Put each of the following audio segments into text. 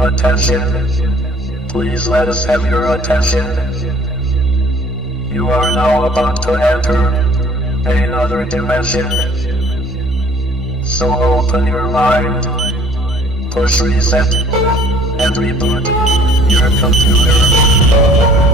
Attention. Please let us have your attention. You are now about to enter another dimension. So open your mind, push reset, and reboot your computer.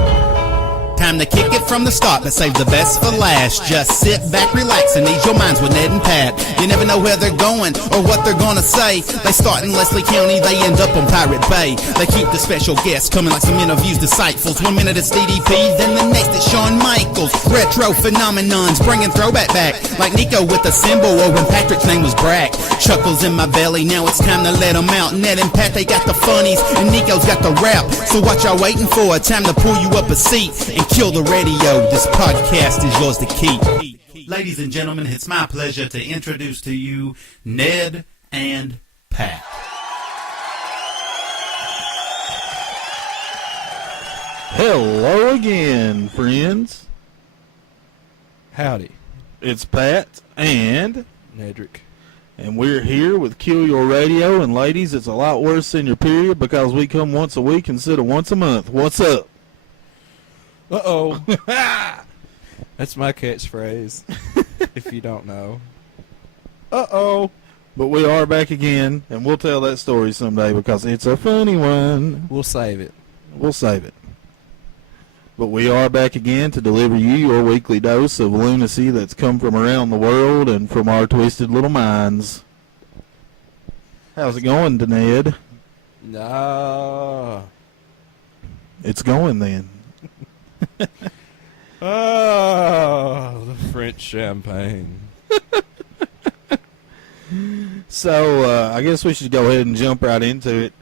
Time to kick it from the start, but save the best for last. Just sit back, relax, and ease your minds with Ned and Pat. You never know where they're going or what they're gonna say. They start in Leslie County, they end up on Pirate Bay. They keep the special guests coming like some interviews disciples. 1 minute it's DDP, then the next it's Shawn Michaels. Retro phenomenons, bringing throwback back, like Nico with the symbol, or when Patrick's name was Brack. Chuckles in my belly, now it's time to let them out. Ned and Pat, they got the funnies, and Nico's got the rap. So what y'all waiting for? Time to pull you up a seat and kill the radio. This podcast is yours to keep. Ladies and gentlemen, it's my pleasure to introduce to you Ned and Pat. Hello again, friends. Howdy. It's Pat and Nedrick. And we're here with KYR Radio. And ladies, it's a lot worse than your period because we come once a week instead of once a month. What's up? Uh-oh. That's my catchphrase, if you don't know. Uh-oh. But we are back again, and we'll tell that story someday because it's a funny one. We'll save it. We'll save it. But we are back again to deliver you your weekly dose of lunacy that's come from around the world and from our twisted little minds. How's it going, Ned? No. It's going then. Oh, the French champagne. So, I guess we should go ahead and jump right into it.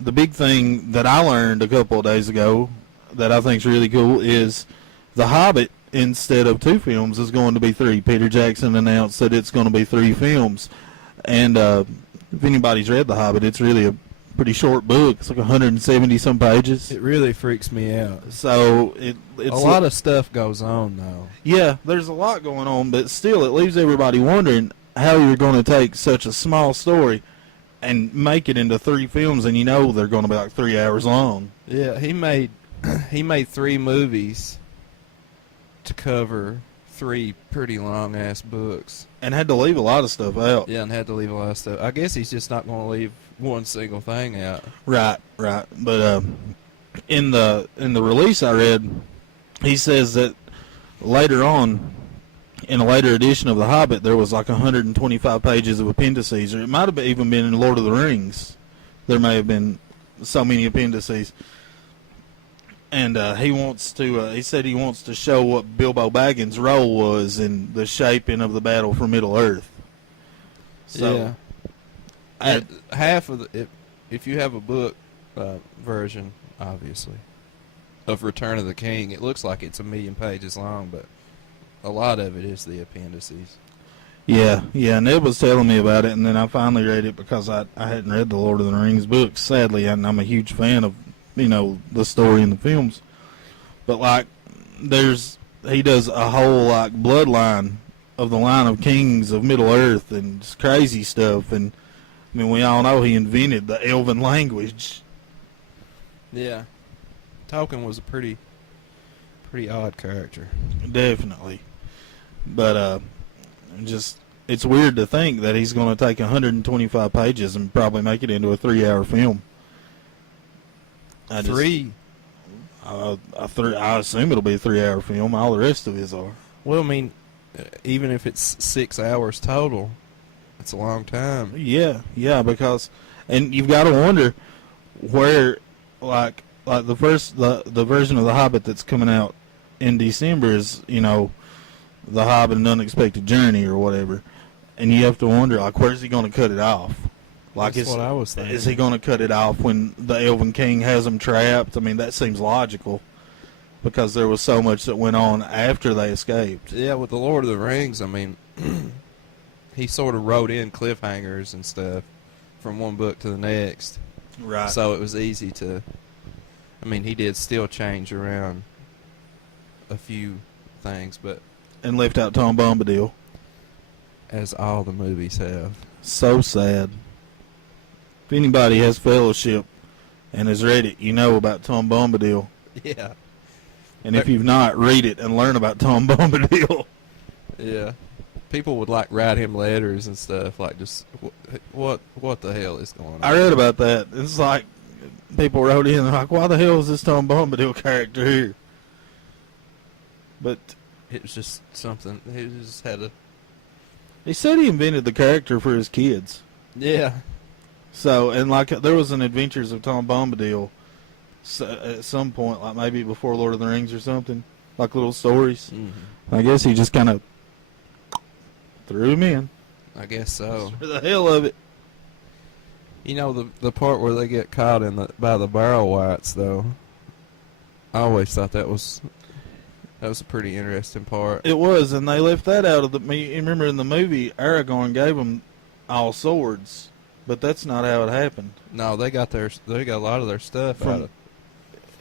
The big thing that I learned a couple of days ago that I think is really cool is The Hobbit, instead of 2 films, is going to be 3. Peter Jackson announced that it's going to be 3 films. And if anybody's read The Hobbit, it's really a pretty short book. It's like 170-some pages. It really freaks me out. So it's a lot of stuff goes on, though. Yeah, there's a lot going on, but still it leaves everybody wondering how you're going to take such a small story and make it into 3 films, and you know they're going to be like 3 hours long. Yeah, he made 3 movies to cover 3 pretty long-ass books. And had to leave a lot of stuff out. Yeah, and had to leave a lot of stuff. I guess he's just not going to leave one single thing out. Right. But in the release I read, he says that later on, in a later edition of The Hobbit, there was like 125 pages of appendices, or it might have even been in Lord of the Rings. There may have been so many appendices. And he said he wants to show what Bilbo Baggins' role was in the shaping of the battle for Middle-earth. So, yeah. Half of if you have a book version, obviously, of Return of the King, it looks like it's 1,000,000 pages long, but a lot of it is the appendices. Yeah, Ned was telling me about it, and then I finally read it because I hadn't read the Lord of the Rings books, sadly, and I'm a huge fan of, the story in the films. But, like, he does a whole, like, bloodline of the line of kings of Middle-earth and just crazy stuff, and, I mean, we all know he invented the Elven language. Yeah. Tolkien was a pretty odd character. Definitely. But, it's weird to think that he's going to take 125 pages and probably make it into a 3-hour film. I assume it'll be a 3-hour film. All the rest of his are. Well, I mean, even if it's 6 hours total, it's a long time. Yeah, because, and you've got to wonder where, like the version of The Hobbit that's coming out in December is, The Hobbit: An Unexpected Journey or whatever, and you have to wonder, like, where's he going to cut it off? Like, that's what I was thinking. Is he going to cut it off when the Elven King has them trapped? I mean, that seems logical because there was so much that went on after they escaped. Yeah, with the Lord of the Rings, I mean, he sort of wrote in cliffhangers and stuff from one book to the next. Right. So it was easy to, I mean, he did still change around a few things, but... And left out Tom Bombadil. As all the movies have. So sad. If anybody has Fellowship and has read it, you know about Tom Bombadil. Yeah. And if you've not, read it and learn about Tom Bombadil. Yeah. People would like write him letters and stuff, like just what the hell is going on? I read about that. It's like people wrote in like, why the hell is this Tom Bombadil character here? But It was just something. He just had a. he said he invented the character for his kids. Yeah. So, and like there was an Adventures of Tom Bombadil at some point, like maybe before Lord of the Rings or something, like little stories. Mm-hmm. I guess he just kind of threw him in. I guess so. For the hell of it. You know the part where they get caught by the barrel whites, though. I always thought that was a pretty interesting part. It was, and they left that out of the. You remember in the movie, Aragorn gave them all swords, but that's not how it happened. No, they got a lot of their stuff out of.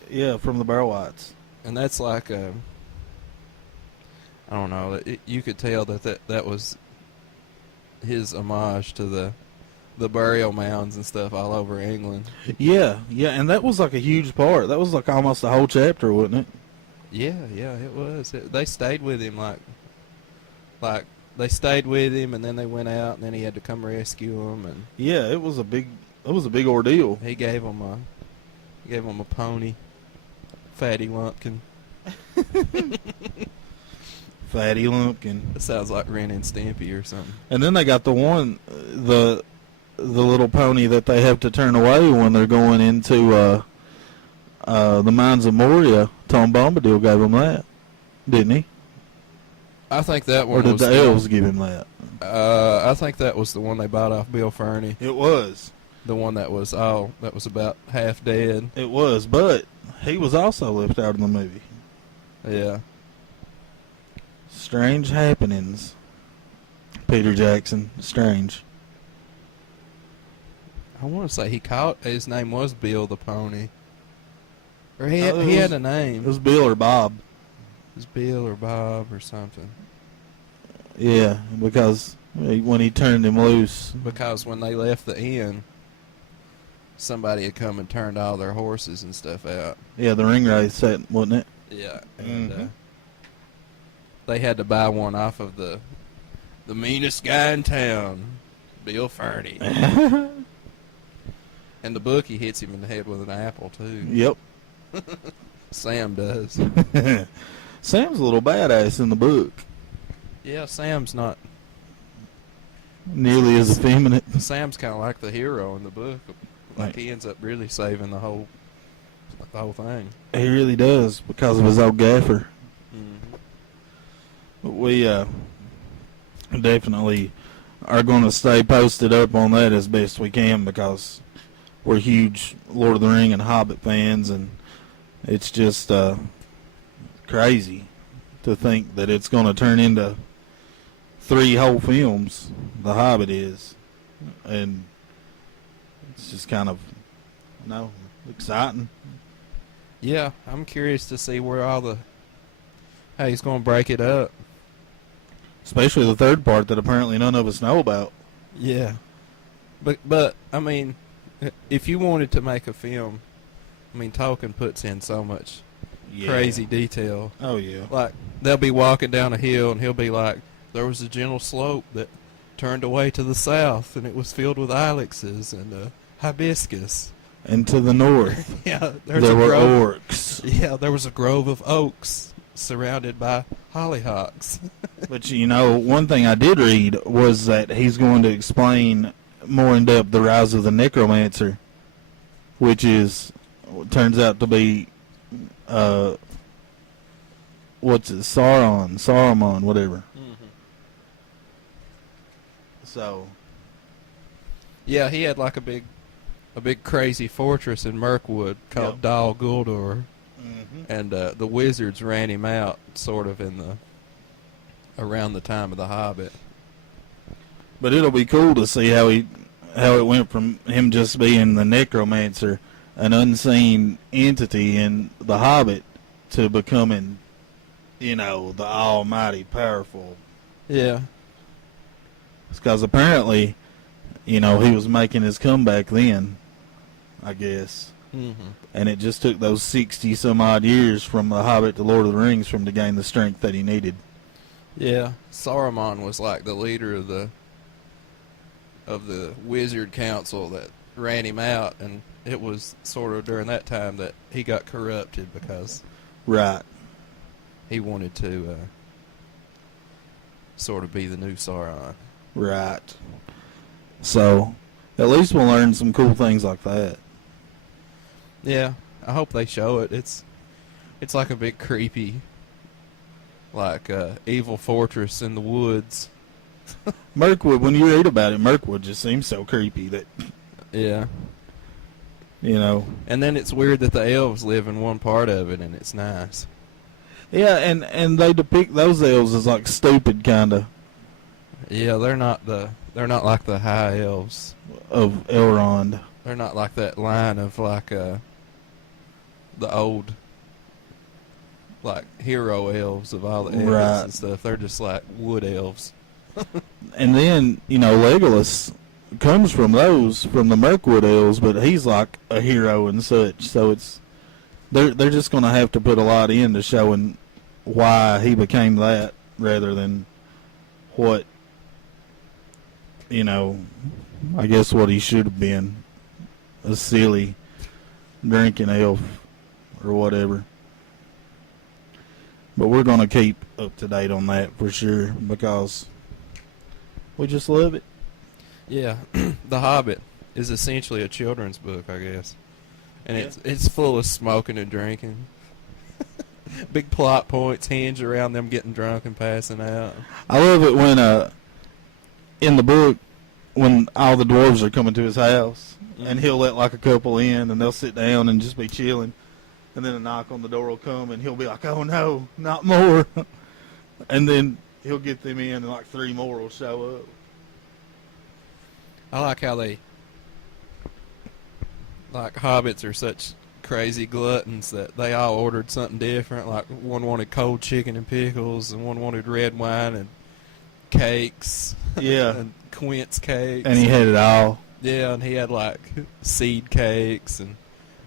Yeah, from the barrel whites. And that's like I don't know. You could tell that was his homage to the burial mounds and stuff all over England. Yeah, and that was like a huge part. That was like almost the whole chapter, wasn't it? Yeah, it was. They stayed with him like they stayed with him, and then they went out, and then he had to come rescue them. And yeah, it was a big ordeal. he gave them a pony, Fatty Lumpkin. Fatty Lumpkin. It sounds like Ren and Stimpy or something. And then they got the little pony that they have to turn away when they're going into the Mines of Moria. Tom Bombadil gave him that, didn't he? I think that one or did was the elves give him that? I think that was the one they bought off Bill Ferny. It was. The one that was about half dead. It was, but he was also left out in the movie. Yeah. Strange happenings. Peter Jackson. Strange. I want to say his name was Bill the Pony. Or he No, had a name. It was Bill or Bob. It was Bill or Bob or something. Yeah, because when he turned him loose. Because when they left the inn, somebody had come and turned all their horses and stuff out. Yeah, the ring race set, wasn't it? Yeah, and they had to buy one off of the meanest guy in town, Bill Ferny. And the bookie hits him in the head with an apple too. Yep. Sam does. Sam's a little badass in the book. Yeah, Sam's not Nearly as effeminate. Sam's kind of like the hero in the book. Like he ends up really saving the whole thing. He really does because of his old gaffer. Mm-hmm. We definitely are going to stay posted up on that as best we can because we're huge Lord of the Ring and Hobbit fans, and it's just crazy to think that it's going to turn into 3 whole films. The Hobbit is, and it's just kind of, exciting. Yeah, I'm curious to see where how he's going to break it up. Especially the third part that apparently none of us know about. Yeah, but I mean, if you wanted to make a film, I mean, Tolkien puts in so much crazy detail. Oh yeah. Like they'll be walking down a hill and he'll be like, there was a gentle slope that turned away to the south and it was filled with ilexes and hibiscus. And to the north, Yeah, there were orcs. Yeah, there was a grove of oaks surrounded by hollyhocks. But one thing I did read was that he's going to explain more in depth the rise of the necromancer, which turns out to be Saruman, whatever. Mm-hmm. So Yeah, he had like a big crazy fortress in Mirkwood called Dal Guldur, and the wizards ran him out sort of around the time of the Hobbit. But it'll be cool to see how it went from him just being the necromancer, an unseen entity in the Hobbit, to becoming, the almighty powerful. Yeah. Because apparently he was making his comeback then, I guess. Mm-hmm. And it just took those 60 some odd years from The Hobbit to Lord of the Rings for him to gain the strength that he needed. Yeah, Saruman was like the leader of the wizard council that ran him out, and it was sort of during that time that he got corrupted because Right. he wanted to sort of be the new Sauron. Right. So, at least we'll learn some cool things like that. Yeah, I hope they show it. It's like a big creepy, like evil fortress in the woods. Mirkwood, when you read about it, Mirkwood just seems so creepy that, Yeah. And then it's weird that the elves live in one part of it, and it's nice. Yeah, and they depict those elves as like stupid kind of Yeah, they're not like the high elves. of Elrond. They're not like that line of like the old like hero elves of all the elves Right. and stuff. They're just like wood elves. And then, Legolas comes from the Mirkwood elves, but he's like a hero and such. So they're just going to have to put a lot into showing why he became that rather than what, I guess what he should have been, a silly drinking elf or whatever. But we're going to keep up to date on that for sure because we just love it. Yeah, The Hobbit is essentially a children's book, I guess, and Yeah. it's full of smoking and drinking. Big plot points hinge around them getting drunk and passing out. I love it when, in the book, when all the dwarves are coming to his house, and he'll let like a couple in, and they'll sit down and just be chilling, and then a knock on the door will come, and he'll be like, "Oh no, not more," and then he'll get them in, and like 3 more will show up. I like how hobbits are such crazy gluttons that they all ordered something different. Like one wanted cold chicken and pickles, and one wanted red wine and cakes. Yeah. And quince cakes. And he had it all. Yeah, and he had like seed cakes and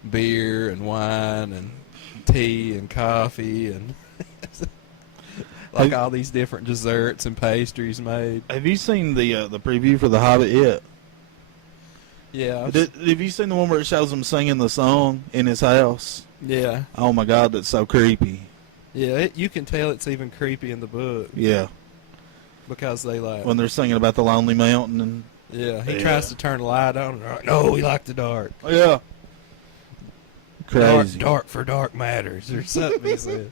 beer and wine and tea and coffee and like all these different desserts and pastries made. Have you seen the preview for The Hobbit yet? Yeah. Have you seen the one where it shows him singing the song in his house? Yeah. Oh my God, that's so creepy. Yeah, you can tell it's even creepy in the book. Yeah. Because they like... When they're singing about the Lonely Mountain and... Yeah, he tries to turn the light on. And they're like, no, we like the dark. Yeah. Crazy. Dark for dark matters, or something he said.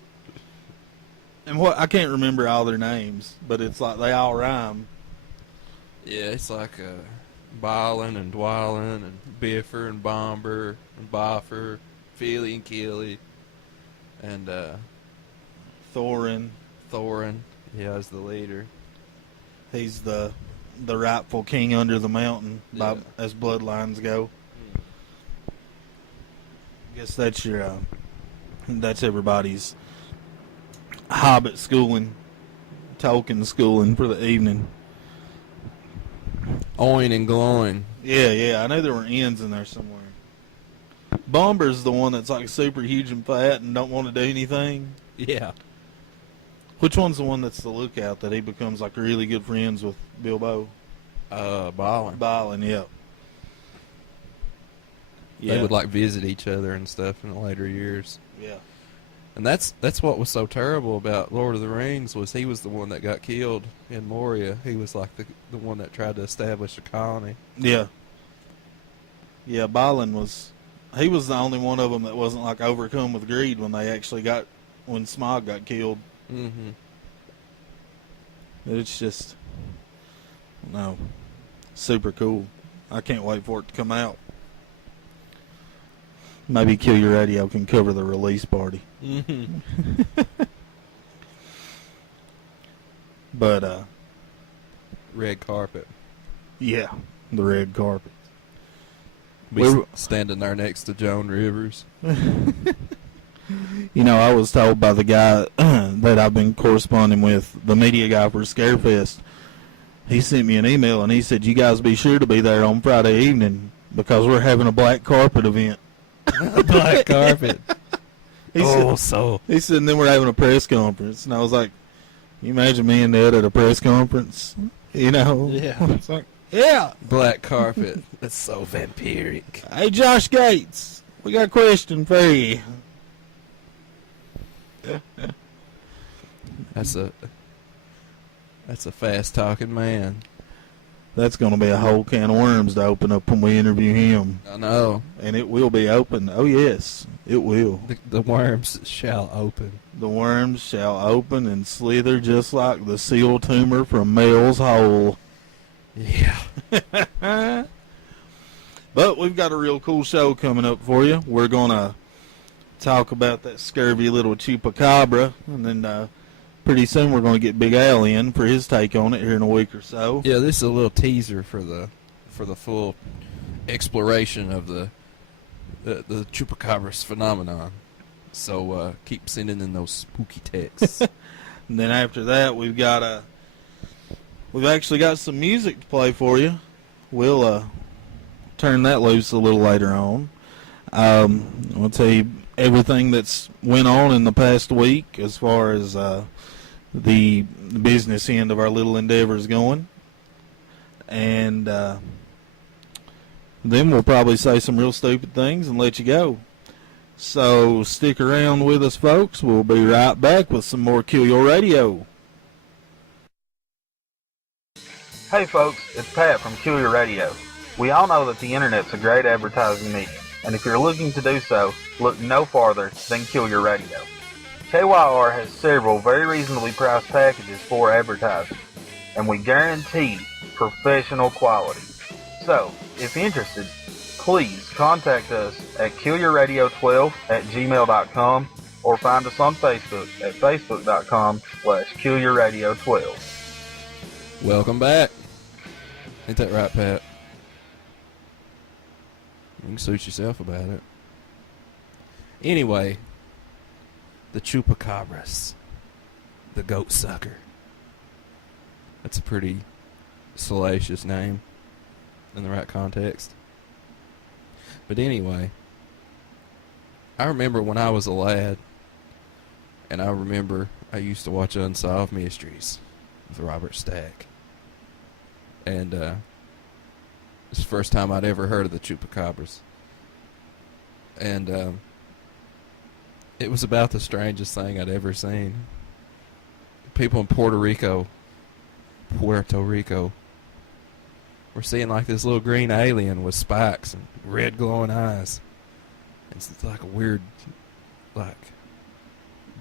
And I can't remember all their names, but it's like they all rhyme. Yeah, it's like Balin and Dwalin and Biffer and Bomber and Boffer, Feely and Keely, and Thorin. Yeah, as the leader. He's the rightful king under the mountain, Yeah. as bloodlines go. I guess that's everybody's Hobbit schooling, Tolkien schooling for the evening. Oin and glowing. Yeah, I know there were ends in there somewhere. Bomber's the one that's like super huge and fat and don't want to do anything. Yeah. Which one's the one that's the lookout that he becomes like really good friends with Bilbo? Balin. Balin, yeah. They would like visit each other and stuff in the later years. Yeah. And that's what was so terrible about Lord of the Rings was he was the one that got killed in Moria. He was like the one that tried to establish a colony. Yeah. Yeah, Balin he was the only one of them that wasn't like overcome with greed when Smaug got killed. Mm-hmm. It's just, super cool. I can't wait for it to come out. Maybe Kill Your Radio can cover the release party. Mm-hmm. But, Red carpet. yeah, the red carpet. Standing there next to Joan Rivers. I was told by the guy that I've been corresponding with, the media guy for Scarefest, he sent me an email and he said, "You guys be sure to be there on Friday evening because we're having a black carpet event." Black carpet. He said, and then we're having a press conference, and I was like, "You imagine me and Ned at a press conference?" You know? Yeah. It's like, yeah. Black carpet. That's so vampiric. Hey, Josh Gates, we got a question for you. That's a fast talking man. That's going to be a whole can of worms to open up when we interview him. I know. And it will be open. Oh, yes, it will. The worms shall open. The worms shall open and slither just like the seal tumor from Mel's hole. Yeah. But we've got a real cool show coming up for you. We're going to talk about that scurvy little chupacabra, and then pretty soon we're going to get Big Al in for his take on it here in a week or so. Yeah, this is a little teaser for the full exploration of the chupacabra's phenomenon. So keep sending in those spooky texts. And then after that, we've actually got some music to play for you. We'll turn that loose a little later on. I'll tell you everything that's went on in the past week as far as the business end of our little endeavors going. And then we'll probably say some real stupid things and let you go. So stick around with us, folks. We'll be right back with some more KYR Radio. Hey folks, it's Pat from KYR Radio. We all know that the internet's a great advertising medium, and if you're looking to do so, look no farther than KYR Radio. KYR has several very reasonably priced packages for advertising, and we guarantee professional quality. So, if interested, please contact us at KYRradio12@gmail.com or find us on Facebook at facebook.com/KYRradio12. Welcome back. Ain't that right, Pat? You can suit yourself about it. Anyway, the chupacabras, the goat sucker. That's a pretty salacious name in the right context. But anyway, I remember when I was a lad, and I remember I used to watch Unsolved Mysteries with Robert Stack. And it's the first time I'd ever heard of the chupacabras. And it was about the strangest thing I'd ever seen. People in Puerto Rico were seeing like this little green alien with spikes and red glowing eyes. It's like a weird, like,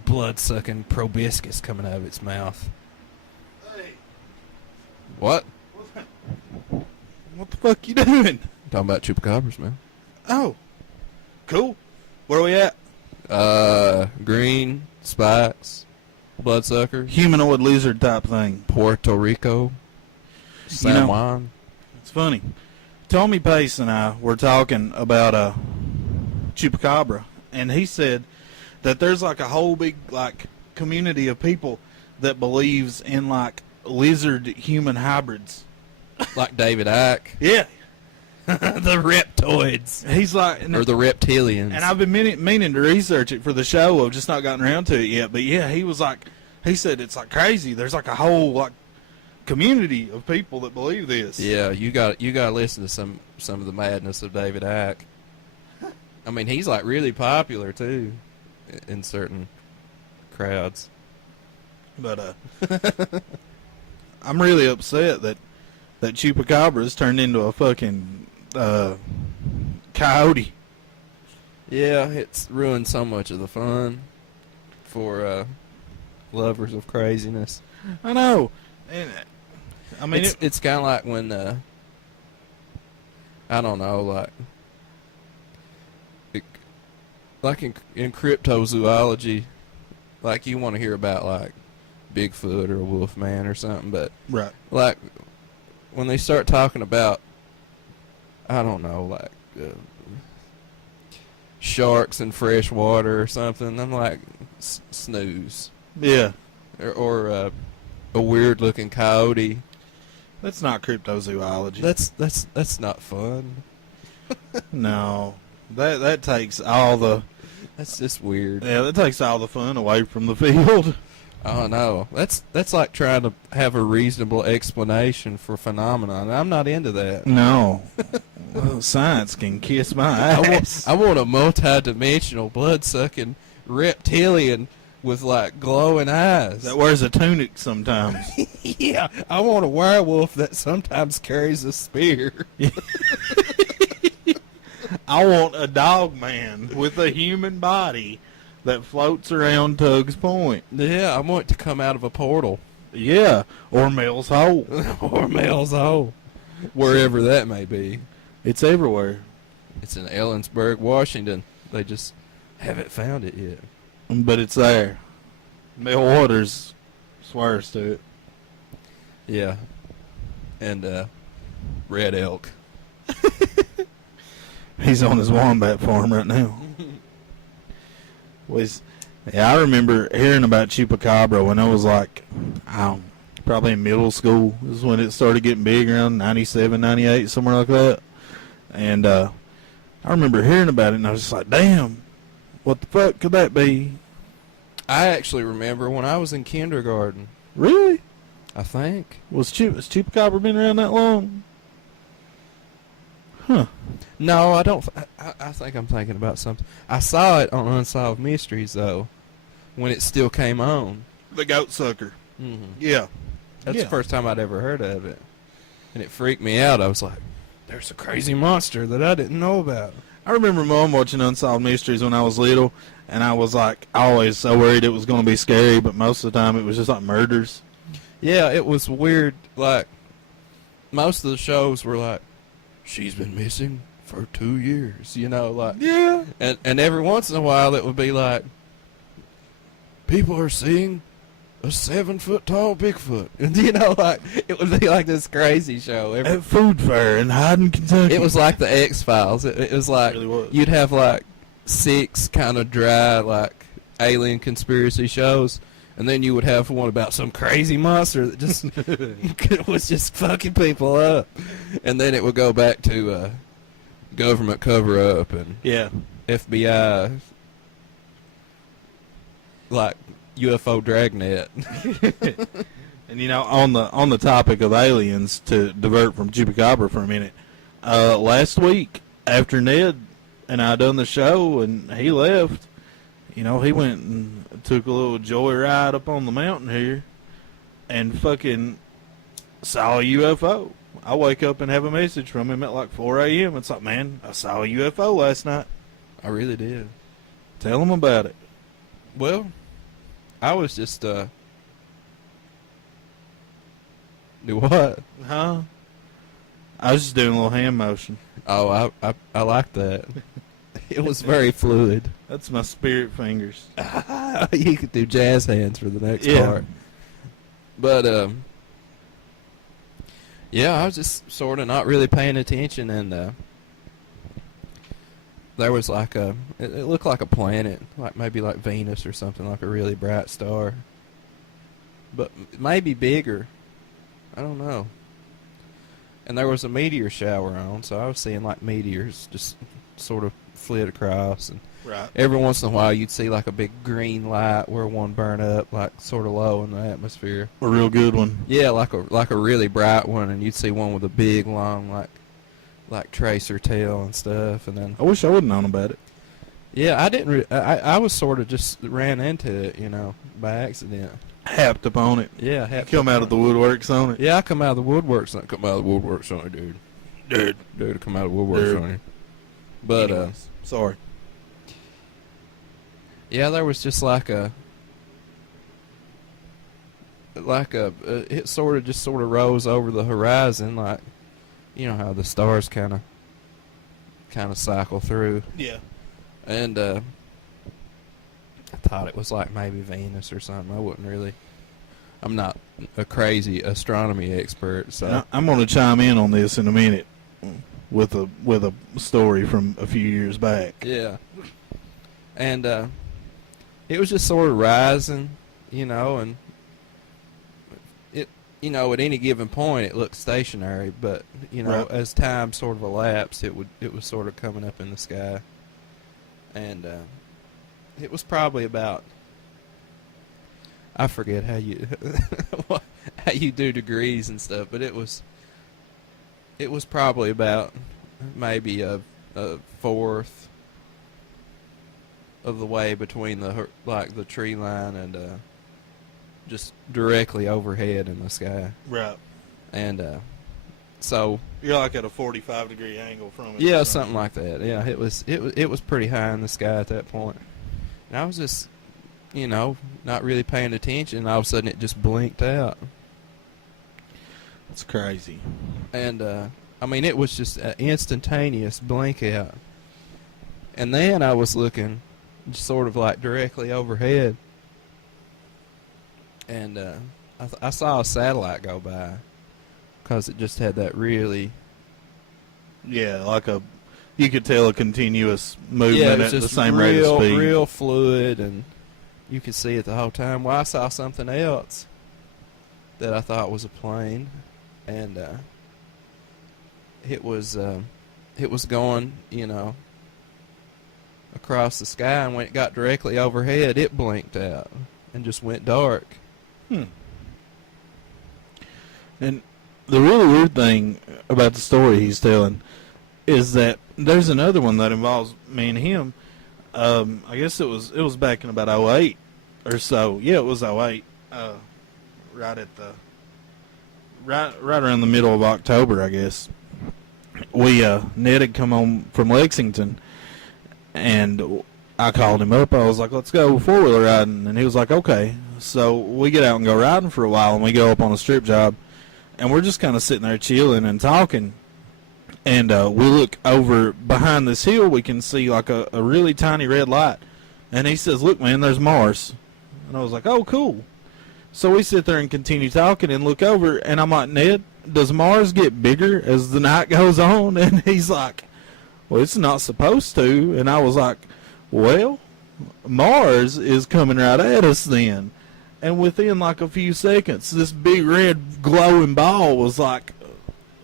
blood-sucking proboscis coming out of its mouth. Hey. What? What the fuck you doing? Talking about chupacabras, man. Oh, cool. Where are we at? Green, spikes, bloodsucker, Humanoid lizard type thing. Puerto Rico, San Juan. It's funny. Tommy Pace and I were talking about a chupacabra, and he said that there's like a whole big like community of people that believes in like lizard human hybrids. Like David Icke. Yeah. The reptoids. He's like, or the reptilians. And I've been meaning to research it for the show. I've just not gotten around to it yet. But yeah, he said it's like crazy. There's like a whole like community of people that believe this. Yeah, you got to listen to some of the madness of David Icke. I mean, he's like really popular too in certain crowds. But I'm really upset that chupacabra's turned into a fucking coyote. Yeah, it's ruined so much of the fun for lovers of craziness. I know. And I mean, it's kind of like when I don't know, like in cryptozoology, like you want to hear about like Bigfoot or a Wolfman or something, but right, like when they start talking about, I don't know, like sharks in fresh water or something, I'm like, snooze. Yeah. Or a weird looking coyote That's not cryptozoology. That's not fun. No. That takes all the... That's just weird. Yeah, that takes all the fun away from the field. Oh no, that's like trying to have a reasonable explanation for phenomenon. I'm not into that. No. Well, science can kiss my ass. I want a multi-dimensional, blood-sucking reptilian with like glowing eyes. That wears a tunic sometimes. Yeah, I want a werewolf that sometimes carries a spear. I want a dog man with a human body that floats around Tug's Point. Yeah, I want it to come out of a portal. Yeah, or Mel's Hole. Or Mel's Hole. Wherever that may be. It's everywhere. It's in Ellensburg, Washington. They just haven't found it yet. But it's there. Mel Waters swears to it. Yeah. And, Red Elk. He's on his wombat farm right now. Yeah, I remember hearing about Chupacabra when I was like, probably in middle school. This is when it started getting big, around 97, 98, somewhere like that. And I remember hearing about it, and I was just like, damn, what the fuck could that be? I actually remember when I was in kindergarten. Really? I think. Has Chupacabra been around that long? Huh. No, I don't. I think I'm thinking about something. I saw it on Unsolved Mysteries, though, when it still came on. The goat sucker. Mm-hmm. Yeah. That's the first time I'd ever heard of it. And it freaked me out. I was like, there's a crazy monster that I didn't know about. I remember Mom watching Unsolved Mysteries when I was little, and I was like, always so worried it was going to be scary, but most of the time it was just like murders. Yeah, it was weird. Like, most of the shows were like, she's been missing for 2 years, you know, like. Yeah. And every once in a while it would be like, people are seeing a 7-foot-tall Bigfoot. And, you know, like, it would be like this crazy show. At Food Fair in Hyden, Kentucky. It was like the X-Files. It was like, It really was. You'd have like 6 kind of dry, like, alien conspiracy shows. And then you would have one about some crazy monster that just was just fucking people up. And then it would go back to government cover-up and Yeah. FBI, like UFO dragnet. And you know, on the topic of aliens, to divert from Chupacabra for a minute, last week after Ned and I done the show and he left, you know, he went and took a little joyride up on the mountain here and fucking saw a UFO. I wake up and have a message from him at like 4 a.m. It's like, man, I saw a UFO last night. I really did. Tell him about it. Well, I was just do what? Huh? I was just doing a little hand motion. Oh, I like that. It was very fluid. That's my spirit fingers. You could do jazz hands for the next Yeah. part. But yeah, I was just sort of not really paying attention, and there was like it looked like a planet, like maybe like Venus or something, like a really bright star, but maybe bigger. I don't know. And there was a meteor shower on, so I was seeing like meteors just sort of flit across, and Right. every once in a while you'd see like a big green light where one burned up, like sort of low in the atmosphere. A real good one. Yeah, like a really bright one, and you'd see one with a big long like tracer tail and stuff, and then I wish I would have known about it. yeah, I didn't. I was sort of just ran into it, you know, by accident. Happed upon it. Yeah, Come out of the woodworks on it. Yeah, I come out of the woodworks. I come out of the woodworks on it, dude. Dude, I come out of the woodworks Dude. on you. But Anyways, sorry. yeah, there was just it sort of rose over the horizon, like, you know how the stars kind of cycle through, Yeah. and I thought it was like maybe Venus or something. I'm not a crazy astronomy expert, so I'm going to chime in on this in a minute with a story from a few years back. yeah. And it was just sort of rising, you know, and you know, at any given point it looked stationary, but you know, Right. as time sort of elapsed, it was sort of coming up in the sky, and it was probably about, I forget how you how you do degrees and stuff, but it was probably about maybe a fourth of the way between the tree line and just directly overhead in the sky. Right. And so You're like at a 45-degree angle from it. yeah, or something like that. Yeah, it was pretty high in the sky at that point. And I was just, you know, not really paying attention, and all of a sudden it just blinked out. It's crazy. And I mean, it was just an instantaneous blink out. And then I was looking sort of like directly overhead, and I saw a satellite go by, because it just had that really, Yeah, like you could tell a continuous movement yeah, it was at the just same rate of speed. real fluid, and you could see it the whole time. Well, I saw something else that I thought was a plane, and it was going, you know, across the sky, and when it got directly overhead, it blinked out and just went dark. And the really weird thing about the story he's telling is that there's another one that involves me and him. I guess it was back in about 08 or so. Yeah, it was 08. Right at the right around the middle of October, I guess. We Ned had come home from Lexington, and I called him up. I was like, "Let's go 4-wheeler riding," and he was like, "Okay." So we get out and go riding for a while, and we go up on a strip job, and we're just kind of sitting there chilling and talking. And we look over behind this hill. We can see like a really tiny red light. And he says, "Look, man, there's Mars." And I was like, "Oh, cool." So we sit there and continue talking and look over. And I'm like, "Ned, does Mars get bigger as the night goes on?" And he's like, "Well, it's not supposed to." And I was like, "Well, Mars is coming right at us then." And within like a few seconds, this big red glowing ball was like,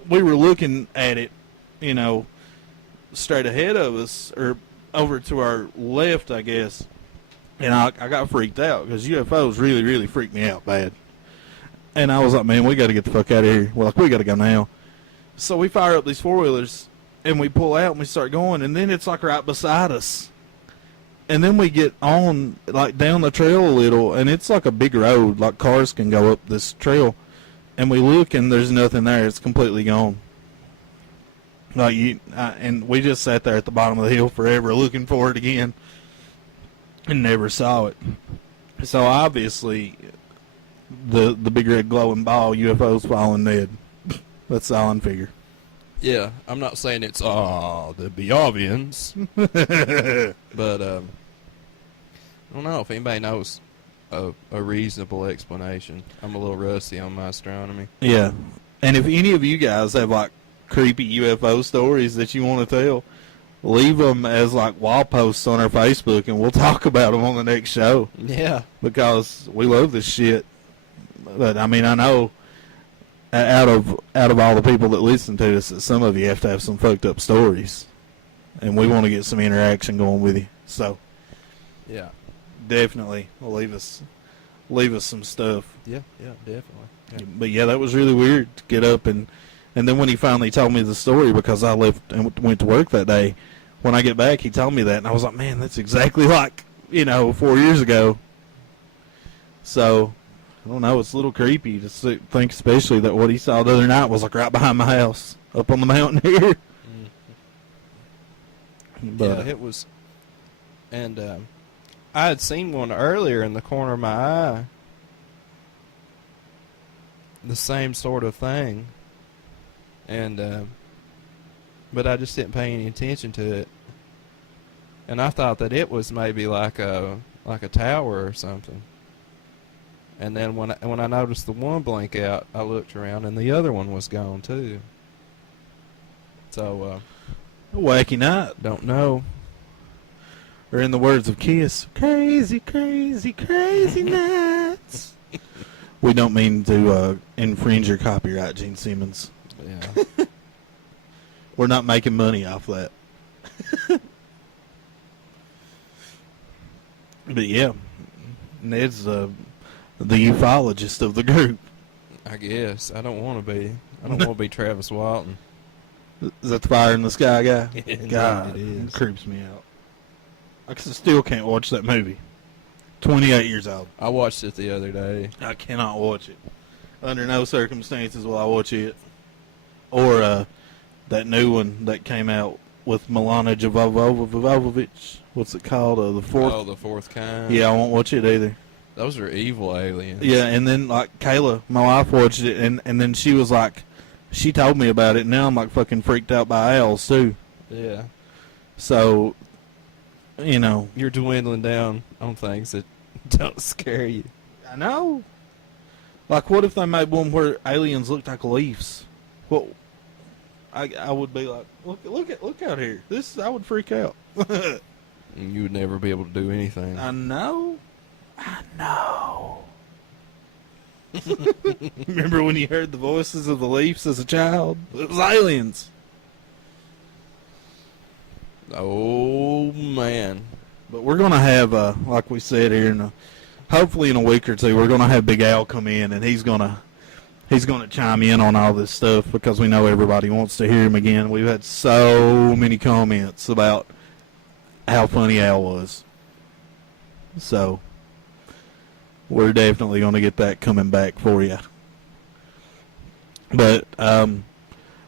we were looking at it, you know, straight ahead of us, or over to our left, I guess. And I got freaked out because UFOs really, really freaked me out bad. And I was like, "Man, we got to get the fuck out of here." We're like, "We got to go now." So we fire up these 4-wheelers, and we pull out, and we start going, and then it's like right beside us. And then we get on, like, down the trail a little, and it's like a big road, like cars can go up this trail. And we look, and there's nothing there. It's completely gone. Like and we just sat there at the bottom of the hill forever looking for it again and never saw it. So obviously, the big red glowing ball, UFOs following Ned. That's all I figure. Yeah, I'm not saying it's the Biavians, but I don't know if anybody knows a reasonable explanation. I'm a little rusty on my astronomy. Yeah, and if any of you guys have like creepy UFO stories that you want to tell, leave them as like wall posts on our Facebook, and we'll talk about them on the next show. Yeah, Because we love this shit. But I mean, I know out of all the people that listen to us, that some of you have to have some fucked up stories, and we want to get some interaction going with you. So yeah, definitely leave us some stuff. yeah, definitely. Yeah. But yeah, that was really weird to get up and then when he finally told me the story, because I left and went to work that day, when I get back he told me that, and I was like, "Man, that's exactly like, 4 years ago." So I don't know, it's a little creepy to think, especially that what he saw the other night was like right behind my house up on the mountain here. But Yeah, it was. And I had seen one earlier in the corner of my eye. The same sort of thing. And but I just didn't pay any attention to it. And I thought that it was maybe like a tower or something. And then when I noticed the one blink out, I looked around and the other one was gone too. So a wacky night. don't know. Or in the words of Kiss, crazy, crazy, crazy nights. We don't mean to infringe your copyright, Gene Simmons. Yeah. We're not making money off that. But yeah, Ned's the ufologist of the group. I guess. I don't want to be. I don't want to be Travis Walton. Is that the fire in the sky guy? Indeed God, it is. it creeps me out. I still can't watch that movie. 28 years old. I watched it the other day. I cannot watch it. Under no circumstances will I watch it. Or that new one that came out with Milana Jovovich. What's it called? The fourth. Oh, the fourth kind. Yeah, I won't watch it either. Those are evil aliens. Yeah, and then like Kayla, my wife, watched it, and then she was like, she told me about it. And now I'm like fucking freaked out by owls too. Yeah. So, you know, You're dwindling down on things that don't scare you. I know. Like, what if they made one where aliens looked like leaves? What? I would be like, look out here. I would freak out. And you would never be able to do anything. I know. Remember when you heard the voices of the Leafs as a child? It was aliens. Oh, man. But we're going to have, like we said here, hopefully in a week or two, we're going to have Big Al come in, and he's going to chime in on all this stuff because we know everybody wants to hear him again. We've had so many comments about how funny Al was. So we're definitely going to get that coming back for you. But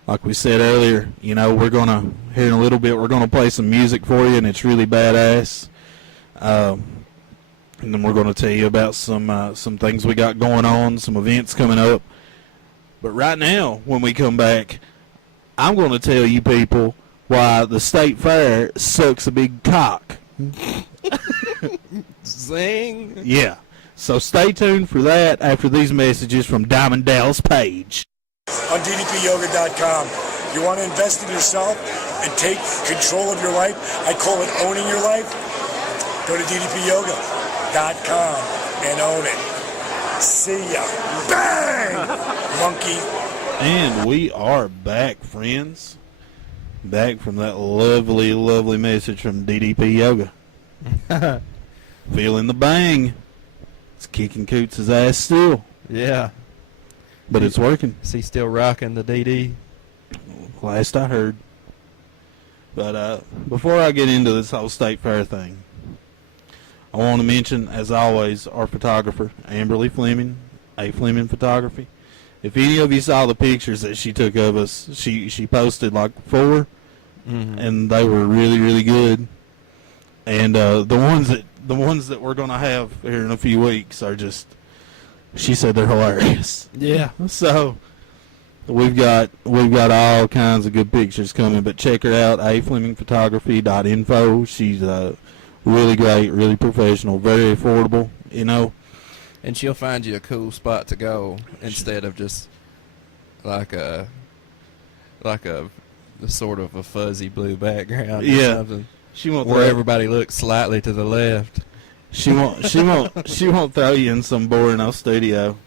like we said earlier, you know, we're going to, here in a little bit, we're going to play some music for you, and it's really badass. And then we're going to tell you about some things we got going on, some events coming up. But right now, when we come back, I'm going to tell you people why the state fair sucks a big cock. Zing. Yeah. So stay tuned for that after these messages from Diamond Dallas Page. On ddpyoga.com. You want to invest in yourself and take control of your life? I call it owning your life. Go to ddpyoga.com and own it. See ya. Bang! Monkey. And we are back, friends. Back from that lovely, lovely message from DDP Yoga. Feeling the bang. It's kicking Coots' ass still. Yeah. But it's working. Is he still rocking the DD? Last I heard. But before I get into this whole state fair thing, I want to mention, as always, our photographer, Amberly Fleming, A. Fleming Photography. If any of you saw the pictures that she took of us, she posted like 4, and they were really, really good. And the ones that we're gonna have here in a few weeks are just, she said they're hilarious. Yeah. So we've got all kinds of good pictures coming, but check her out, aflemingphotography.info. She's really great, really professional, very affordable, you know. And she'll find you a cool spot to go instead of just like a sort of a fuzzy blue background or something. She won't where everybody looks slightly to the left. She won't throw you in some boring old studio.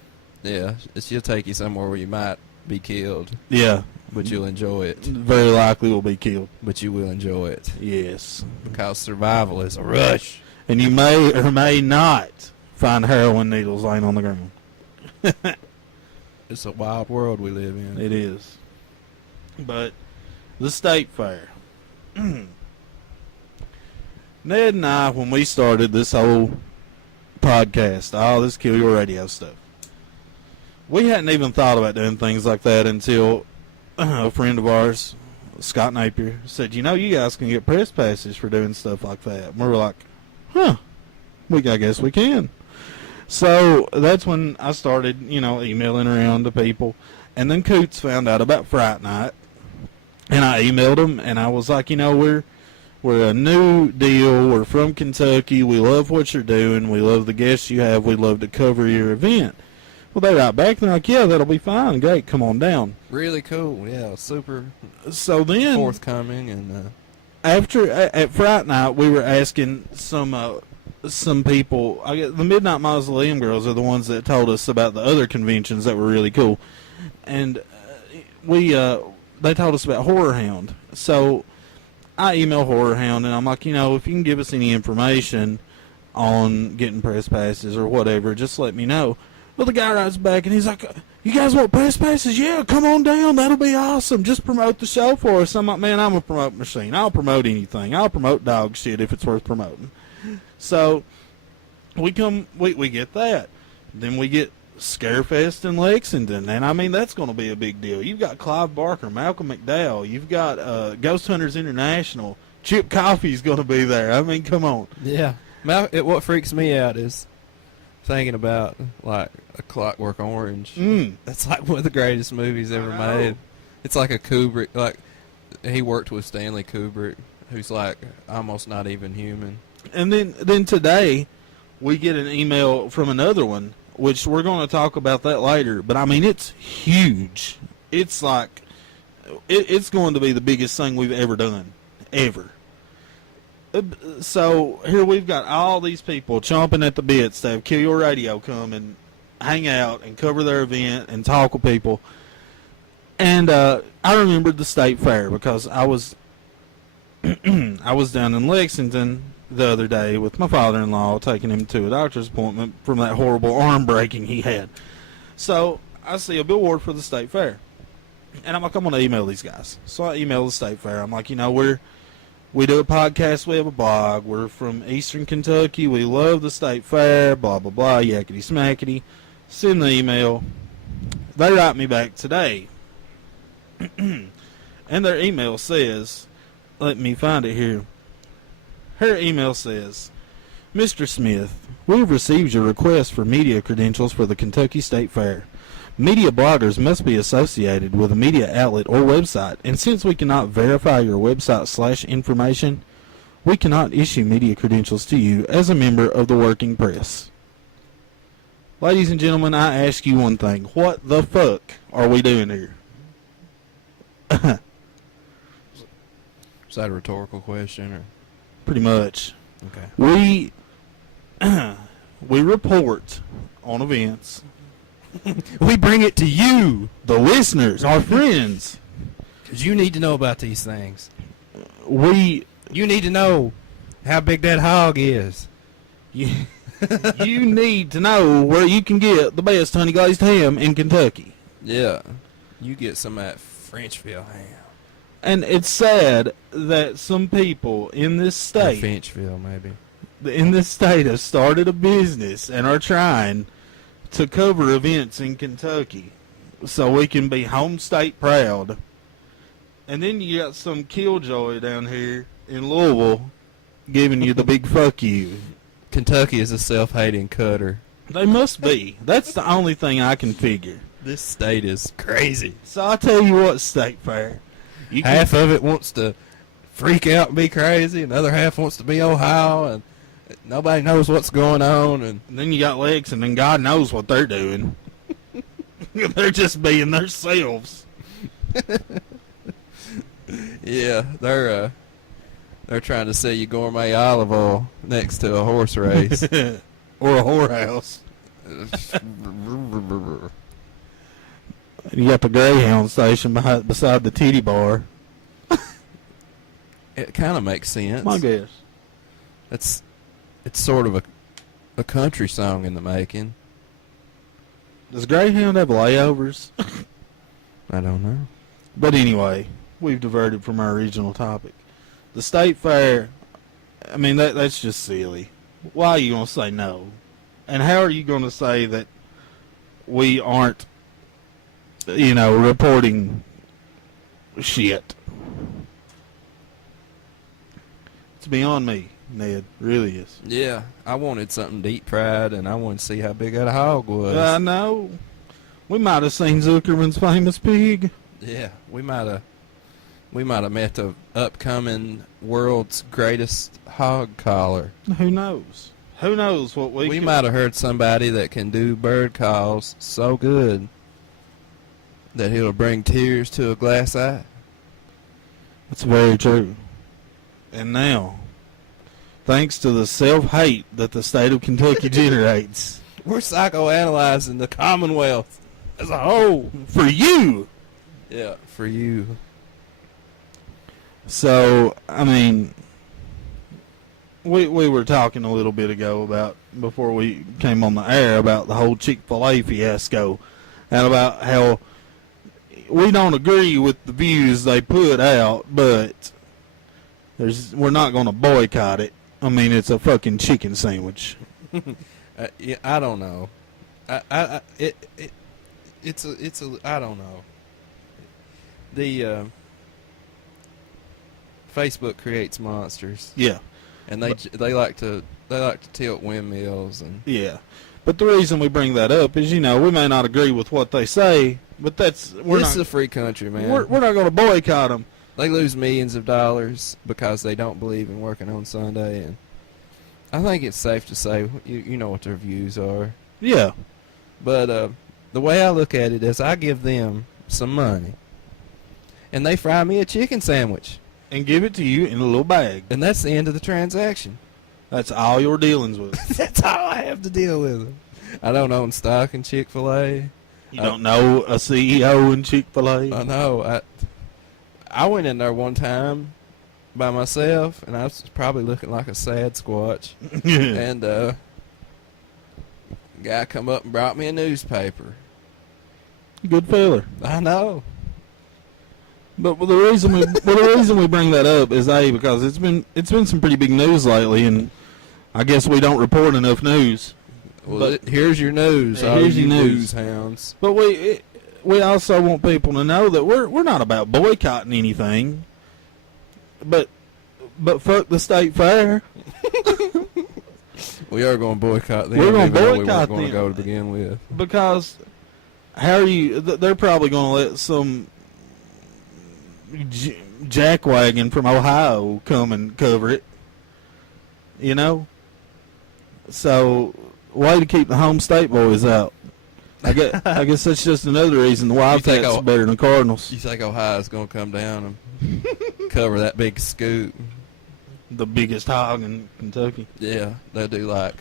Yeah, she'll take you somewhere where you might be killed. Yeah. But you'll enjoy it. Very likely will be killed. But you will enjoy it. Yes. Because survival is a rush. And you may or may not find heroin needles laying on the ground. It's a wild world we live in. It is. But the state fair. Ned and I, when we started this whole podcast, all this Kill Your Radio stuff, we hadn't even thought about doing things like that until a friend of ours, Scott Napier, said, you know, you guys can get press passes for doing stuff like that. And we were like, I guess we can. So that's when I started, you know, emailing around to people. And then Coots found out about Fright Night. And I emailed him, and I was like, you know, we're a new deal. We're from Kentucky. We love what you're doing. We love the guests you have. We'd love to cover your event. Well, they write back, and they're like, yeah, that'll be fine. Great, come on down. Really cool, yeah, super forthcoming. And after at Fright Night, we were asking some some people. The Midnight Mausoleum girls are the ones that told us about the other conventions that were really cool, and they told us about Horror Hound. So I email Horror Hound, and I'm like, if you can give us any information on getting press passes or whatever, just let me know. Well, the guy writes back, and he's like, you guys want press passes? Yeah, come on down. That'll be awesome. Just promote the show for us. I'm like, man, I'm a promote machine. I'll promote anything. I'll promote dog shit if it's worth promoting. So we get that. Then we get Scarefest in Lexington, and I mean, that's going to be a big deal. You've got Clive Barker, Malcolm McDowell. You've got Ghost Hunters International. Chip Coffey's going to be there. I mean, come on. Yeah. What freaks me out is thinking about, like, A Clockwork Orange. That's like one of the greatest movies ever made. It's like a Kubrick, like, he worked with Stanley Kubrick, who's like almost not even human. And then today we get an email from another one, which we're going to talk about that later, but I mean, it's huge. It's like, it's going to be the biggest thing we've ever done, ever. So here we've got all these people chomping at the bits to have KYR Radio come and hang out and cover their event and talk with people. And I remembered the state fair because I was I was down in Lexington the other day with my father-in-law, taking him to a doctor's appointment from that horrible arm breaking he had. So I see a billboard for the state fair, and I'm like, I'm going to email these guys. So I email the state fair. I'm like, we do a podcast, we have a blog, we're from Eastern Kentucky, we love the state fair, blah, blah, blah, yakety smackety. Send the email. They write me back today. And their email says, let me find it here. Her email says, Mr. Smith, we've received your request for media credentials for the Kentucky State Fair. Media bloggers must be associated with a media outlet or website, and since we cannot verify your website/information, we cannot issue media credentials to you as a member of the working press. Ladies and gentlemen, I ask you one thing. What the fuck are we doing here? Is that a rhetorical question? Or? Pretty much. Okay. We report on events. We bring it to you, the listeners, our friends. because you need to know about these things. You need to know how big that hog is. you need to know where you can get the best honey glazed ham in Kentucky. Yeah. You get some of that Frenchville ham. And it's sad that some people in this state, Finchville, maybe. in this state, have started a business and are trying to cover events in Kentucky so we can be home state proud. And then you got some killjoy down here in Louisville giving you the big fuck you. Kentucky is a self-hating cutter. They must be. That's the only thing I can figure. This state is crazy. So I'll tell you what, State Fair. Half of it wants to freak out and be crazy, and the other half wants to be Ohio, and nobody knows what's going on. And then you got Lex, and then God knows what they're doing. They're just being themselves. Yeah, they're trying to sell you gourmet olive oil next to a horse race. Or a whorehouse. You got the Greyhound station beside the titty bar. It kind of makes sense. My guess. It's sort of a country song in the making. Does Greyhound have layovers? I don't know. But anyway, we've diverted from our original topic. The State Fair, I mean, that's just silly. Why are you going to say no? And how are you going to say that we aren't, reporting shit? It's beyond me, Ned. Really is. Yeah, I wanted something deep fried, and I wanted to see how big that hog was. I know. We might have seen Zuckerman's famous pig. Yeah, we might have met the upcoming world's greatest hog collar. Who knows? Who knows what we might have heard somebody that can do bird calls so good that he'll bring tears to a glass eye. That's very true. And now, thanks to the self-hate that the state of Kentucky generates. We're psychoanalyzing the Commonwealth as a whole. For you! Yeah, for you. So, I mean, we were talking a little bit ago about, before we came on the air, about the whole Chick-fil-A fiasco, and about how we don't agree with the views they put out, but we're not going to boycott it. I mean, it's a fucking chicken sandwich. Yeah, I don't know. It's a I don't know. The Facebook creates monsters. Yeah, and they like to tilt windmills and yeah. But the reason we bring that up is, we may not agree with what they say, but this is a free country, man. We're not going to boycott them. They lose millions of dollars because they don't believe in working on Sunday, and I think it's safe to say you know what their views are. Yeah. But the way I look at it is I give them some money, and they fry me a chicken sandwich. And give it to you in a little bag. And that's the end of the transaction. That's all your dealings with. That's all I have to deal with. I don't own stock in Chick-fil-A. You don't know a CEO in Chick-fil-A? I know. I went in there one time by myself, and I was probably looking like a sad squatch. And guy come up and brought me a newspaper. Good feller. I know. But the reason we bring that up is because it's been some pretty big news lately, and I guess we don't report enough news. Well, here's your news. Yeah, here's your news hounds. But we also want people to know that we're not about boycotting anything. But fuck the state fair. We are going to boycott them. We're going to boycott them. We weren't going to go to begin with. Because how are you? They're probably going to let some jackwagon from Ohio come and cover it. So way to keep the home state boys out. I guess that's just another reason the Wildcats are better than the Cardinals. You think Ohio's going to come down and cover that big scoop? The biggest hog in Kentucky. Yeah, they do like,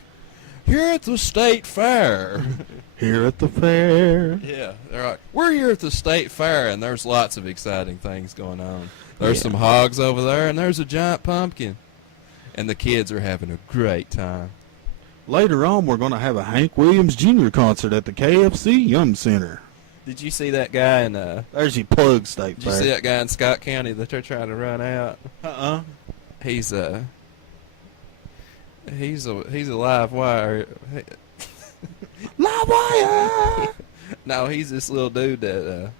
here at the state fair. Here at the fair. Yeah, they're like, we're here at the state fair, and there's lots of exciting things going on. There's some hogs over there, and there's a giant pumpkin. And the kids are having a great time. Later on, we're going to have a Hank Williams Jr. concert at the KFC Yum Center. Did you see that guy in There's your plug, state Did fair. you see that guy in Scott County that they're trying to run out? He's a live wire. Live wire! No, he's this little dude that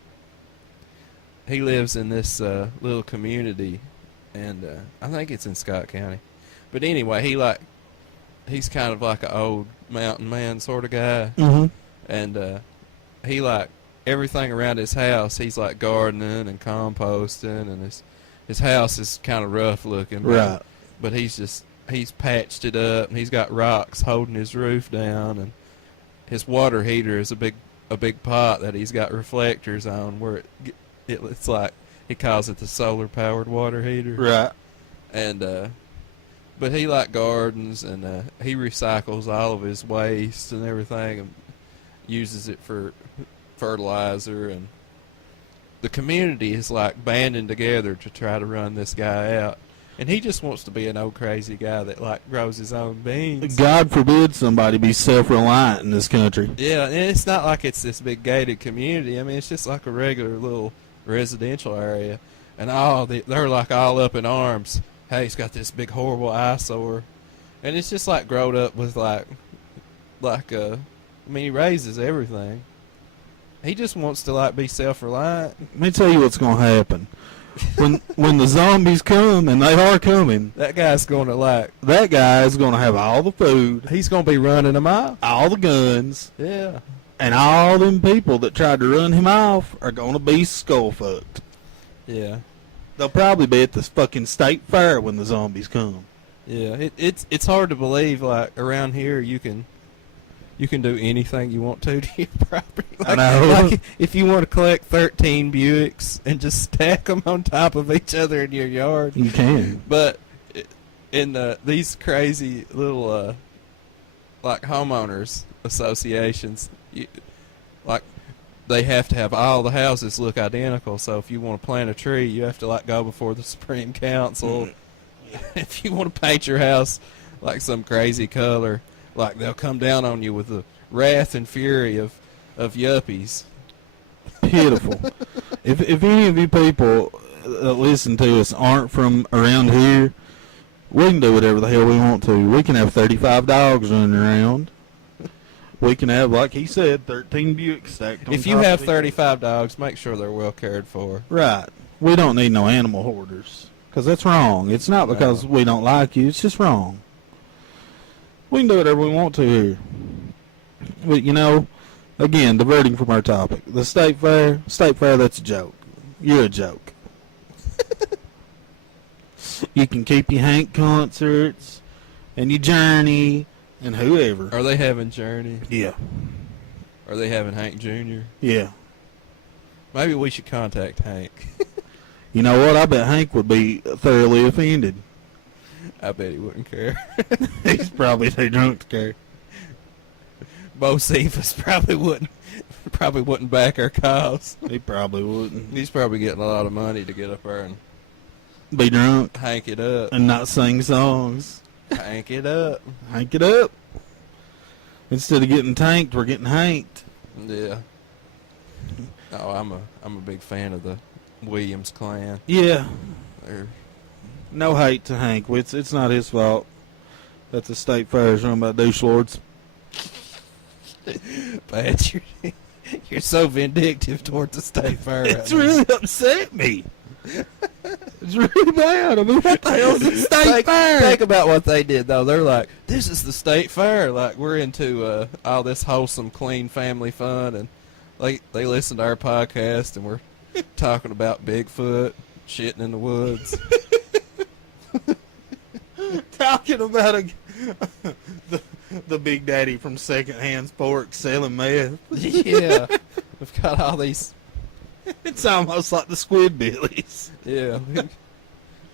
he lives in this little community, and I think it's in Scott County. But anyway, he's kind of like an old mountain man sort of guy, and he everything around his house. He's like gardening and composting, and his house is kind of rough looking, right? But he's patched it up, and he's got rocks holding his roof down, and his water heater is a big pot that he's got reflectors on, where it's like he calls it the solar powered water heater, right? And but he gardens, and he recycles all of his waste and everything, and uses it for fertilizer. And the community is banding together to try to run this guy out. And he just wants to be an old crazy guy that grows his own beans. God forbid somebody be self-reliant in this country. Yeah, and it's not like it's this big gated community. I mean, it's just like a regular little residential area, and they're all up in arms. Hey, he's got this big horrible eyesore, and it's just growed up with he raises everything. He just wants to be self-reliant. Let me tell you what's going to happen. When the zombies come, and they are coming, that guy's going to that guy is going to have all the food. He's going to be running them off. All the guns. Yeah. And all them people that tried to run him off are going to be skull-fucked. Yeah. They'll probably be at this fucking state fair when the zombies come. Yeah, it's hard to believe around here you can do anything you want to your property. I know. If you want to collect 13 Buicks and just stack them on top of each other in your yard, you can. But in these crazy little like homeowners associations, like they have to have all the houses look identical. So if you want to plant a tree, you have to like go before the Supreme Council. If you want to paint your house like some crazy color, like they'll come down on you with the wrath and fury of yuppies. Pitiful. If any of you people that listen to us aren't from around here, we can do whatever the hell we want to. We can have 35 dogs running around. We can have, like he said, 13 Buicks stacked on If you have 35 dogs, make sure they're well cared for. Right. We don't need no animal hoarders. Because that's wrong. It's not because we don't like you. It's just wrong. We can do whatever we want to here. But, you know, again, diverting from our topic. The State Fair, that's a joke. You're a joke. You can keep your Hank concerts and your Journey and whoever. Are they having Journey? Yeah. Are they having Hank Jr.? Yeah. Maybe we should contact Hank. You know what? I bet Hank would be thoroughly offended. I bet he wouldn't care. He's probably too drunk to care. Bo Cephas probably wouldn't back our cause. He probably wouldn't. He's probably getting a lot of money to get up there and Be drunk hank it up. and not sing songs. Hank it up. Hank it up. Instead of getting tanked, we're getting hanked. Yeah. Oh, I'm a big fan of the Williams clan. Yeah. They're, No hate to Hank. It's not his fault that the State Fair is run by douche lords. Pat, you're so vindictive toward the State Fair. It's really upset me. It's really bad. I mean, what the hell is the State Fair? Think about what they did, though. They're like, this is the State Fair. Like, we're into all this wholesome, clean family fun. And they listen to our podcast, and we're talking about Bigfoot, shitting in the woods. Talking about the Big Daddy from Secondhand Spork selling meth. Yeah. We've got all these. It's almost like the Squidbillies. Yeah.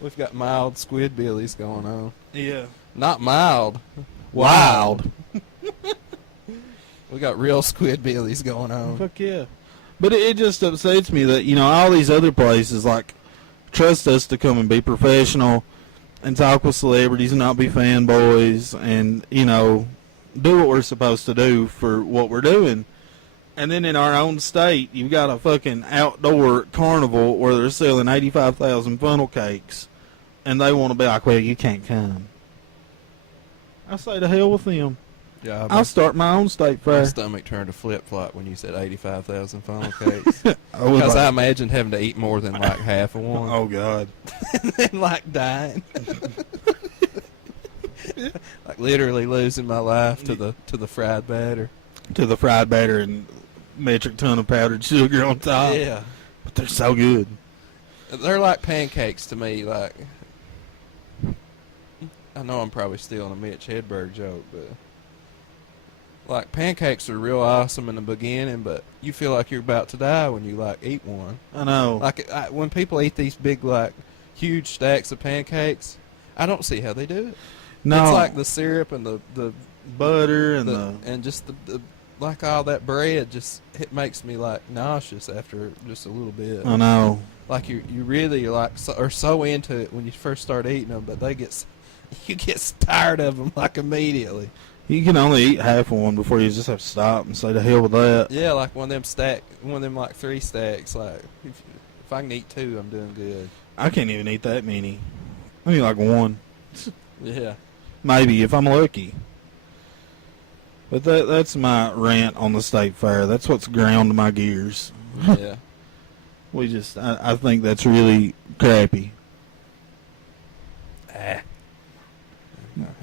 We've got mild Squidbillies going on. Yeah. Not mild. Wild. We got real Squidbillies going on. Fuck yeah. But it just upsets me that, you know, all these other places, like, trust us to come and be professional and talk with celebrities and not be fanboys and, you know, do what we're supposed to do for what we're doing. And then in our own state, you've got a fucking outdoor carnival where they're selling 85,000 funnel cakes, and they want to be like, well, you can't come. I say to hell with them. Yeah, I'll start my own State my Fair. stomach turned to flip-flop when you said 85,000 funnel cakes. I was Because I like, imagined having to eat more than like half of one. oh, God. And then like dying. Like literally losing my life to the fried batter. To the fried batter and metric ton of powdered sugar on top. Yeah. But they're so good. They're like pancakes to me. Like, I know I'm probably stealing a Mitch Hedberg joke, but like pancakes are real awesome in the beginning, but you feel like you're about to die when you like eat one. I know. Like when people eat these big like huge stacks of pancakes, I don't see how they do it. No. It's like the syrup and the butter and and just the like all that bread, just it makes me like nauseous after just a little bit. I know. Like you really like are so into it when you first start eating them, but you get tired of them like immediately. You can only eat half of one before you just have to stop and say to hell with that. Yeah, like one of them like 3 stacks. Like if I can eat 2, I'm doing good. I can't even eat that many. I eat like one. Yeah. Maybe if I'm lucky. But that's my rant on the State Fair. That's what's ground my gears. Yeah. I think that's really crappy.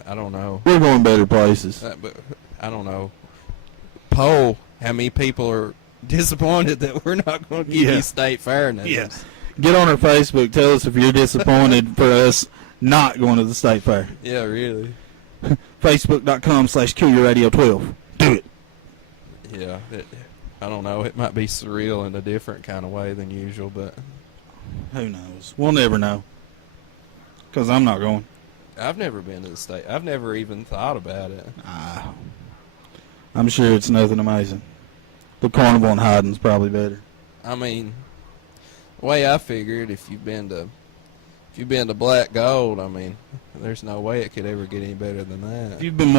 I don't know. We're going better places. But I don't know. Poll how many people are disappointed that we're not going to give you State Fair now. Yes. Get on our Facebook. Tell us if you're disappointed for us not going to the State Fair. Yeah, really. Facebook.com/KYR12. Do it. Yeah. I don't know. It might be surreal in a different kind of way than usual, but Who knows? We'll never know. Because I'm not going. I've never been to the state. I've never even thought about it. I'm sure it's nothing amazing. The Carnival in Hyden's probably better. I mean, the way I figured, if you've been to Black Gold, I mean, there's no way it could ever get any better than that. If you've been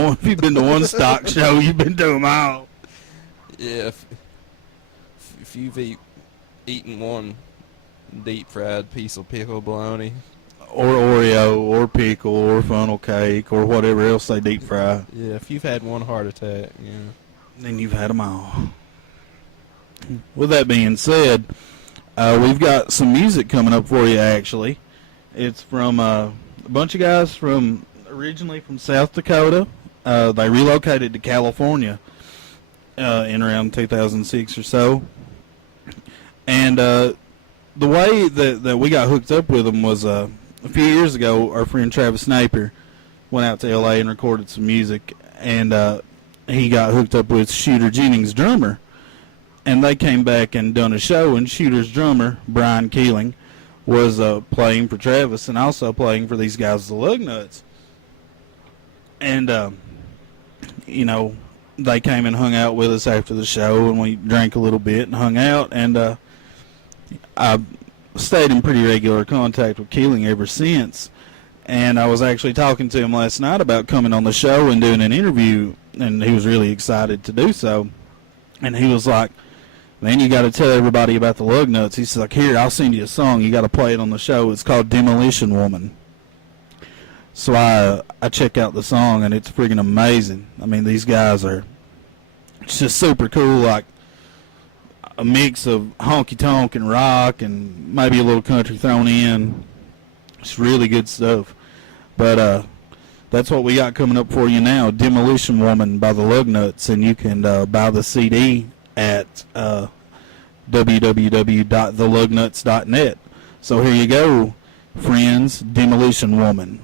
to one stock show, you've been to them all. Yeah, if you've eaten one deep fried piece of pickled bologna, Or Oreo, or pickle, or funnel cake, or whatever else they deep fry. yeah, if you've had one heart attack, yeah. Then you've had them all. With that being said, we've got some music coming up for you, actually. It's from a bunch of guys originally from South Dakota. They relocated to California in around 2006 or so. And the way that we got hooked up with them was a few years ago, our friend Travis Napier went out to L.A. and recorded some music, and he got hooked up with Shooter Jennings' drummer. And they came back and done a show, and Shooter's drummer, Brian Keeling, was playing for Travis and also playing for these guys, the Lugnuts. And, you know, they came and hung out with us after the show, and we drank a little bit and hung out, and I stayed in pretty regular contact with Keeling ever since. And I was actually talking to him last night about coming on the show and doing an interview, and he was really excited to do so. And he was like, man, you got to tell everybody about the Lugnuts. He's like, here, I'll send you a song. You got to play it on the show. It's called Demolition Woman. So I check out the song, and it's freaking amazing. I mean, these guys are just super cool, like a mix of honky-tonk and rock and maybe a little country thrown in. It's really good stuff. But that's what we got coming up for you now, Demolition Woman by the Lugnuts, and you can buy the CD at www.thelugnuts.net. So here you go, friends, Demolition Woman.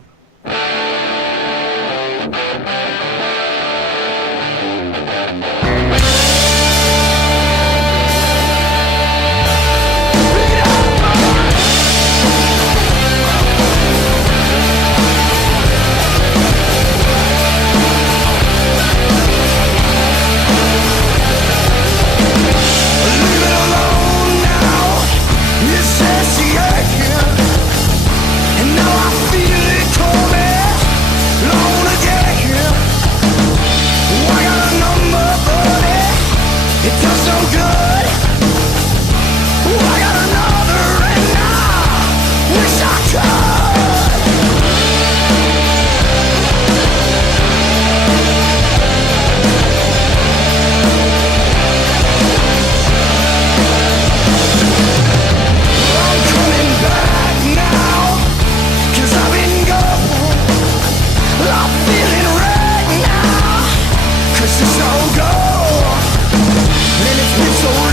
So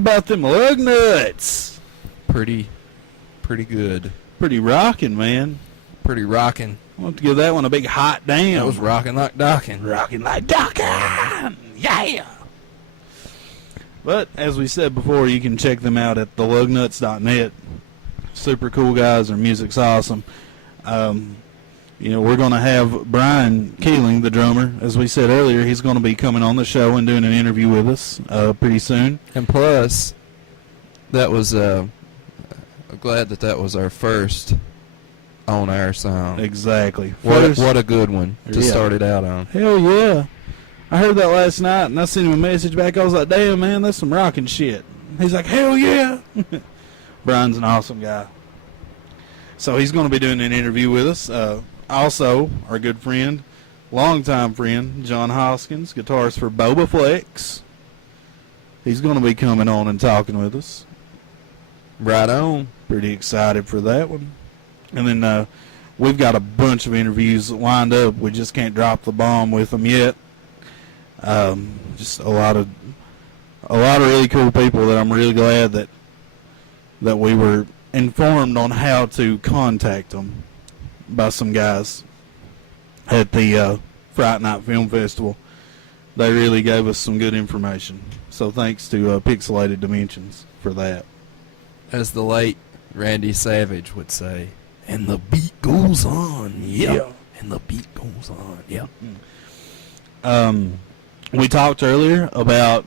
about them Lugnuts? Pretty good. Pretty rocking, man. Pretty rocking. I want to give that one a big hot damn. That was rocking like docking. Rocking like docking. Yeah. But as we said before, you can check them out at thelugnuts.net. Super cool guys. Their music's awesome. We're going to have Brian Keeling, the drummer, as we said earlier. He's going to be coming on the show and doing an interview with us pretty soon. And plus, that was I'm glad that was our first on-air song. Exactly. What a good one to start it out on. Hell yeah. I heard that last night, and I sent him a message back. I was like, damn, man, that's some rocking shit. He's like, hell yeah. Brian's an awesome guy. So he's going to be doing an interview with us. Also, our good friend, longtime friend, John Hoskins, guitarist for Boba Flex. He's going to be coming on and talking with us. Right on. Pretty excited for that one. And then we've got a bunch of interviews lined up. We just can't drop the bomb with them yet. Just a lot of really cool people that I'm really glad that we were informed on how to contact them by some guys at the Fright Night Film Festival. They really gave us some good information. So thanks to Pixelated Dimensions for that. As the late Randy Savage would say, and the beat goes on, yeah. And the beat goes on, yeah. We talked earlier about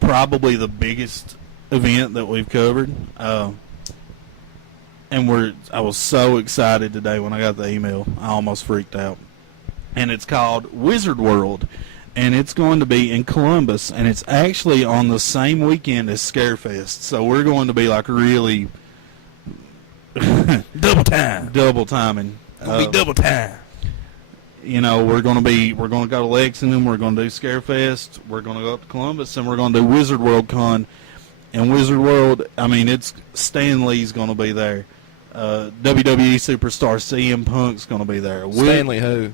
probably the biggest event that we've covered. I was so excited today when I got the email. I almost freaked out. And it's called Wizard World. And it's going to be in Columbus. And it's actually on the same weekend as Scarefest. So we're going to be like really double timing. Double time. We're going to go to Lexington. We're going to do Scarefest. We're going to go up to Columbus, and we're going to do Wizard World Con. And Wizard World, it's Stan Lee's going to be there. WWE superstar CM Punk's going to be there. Stanley who?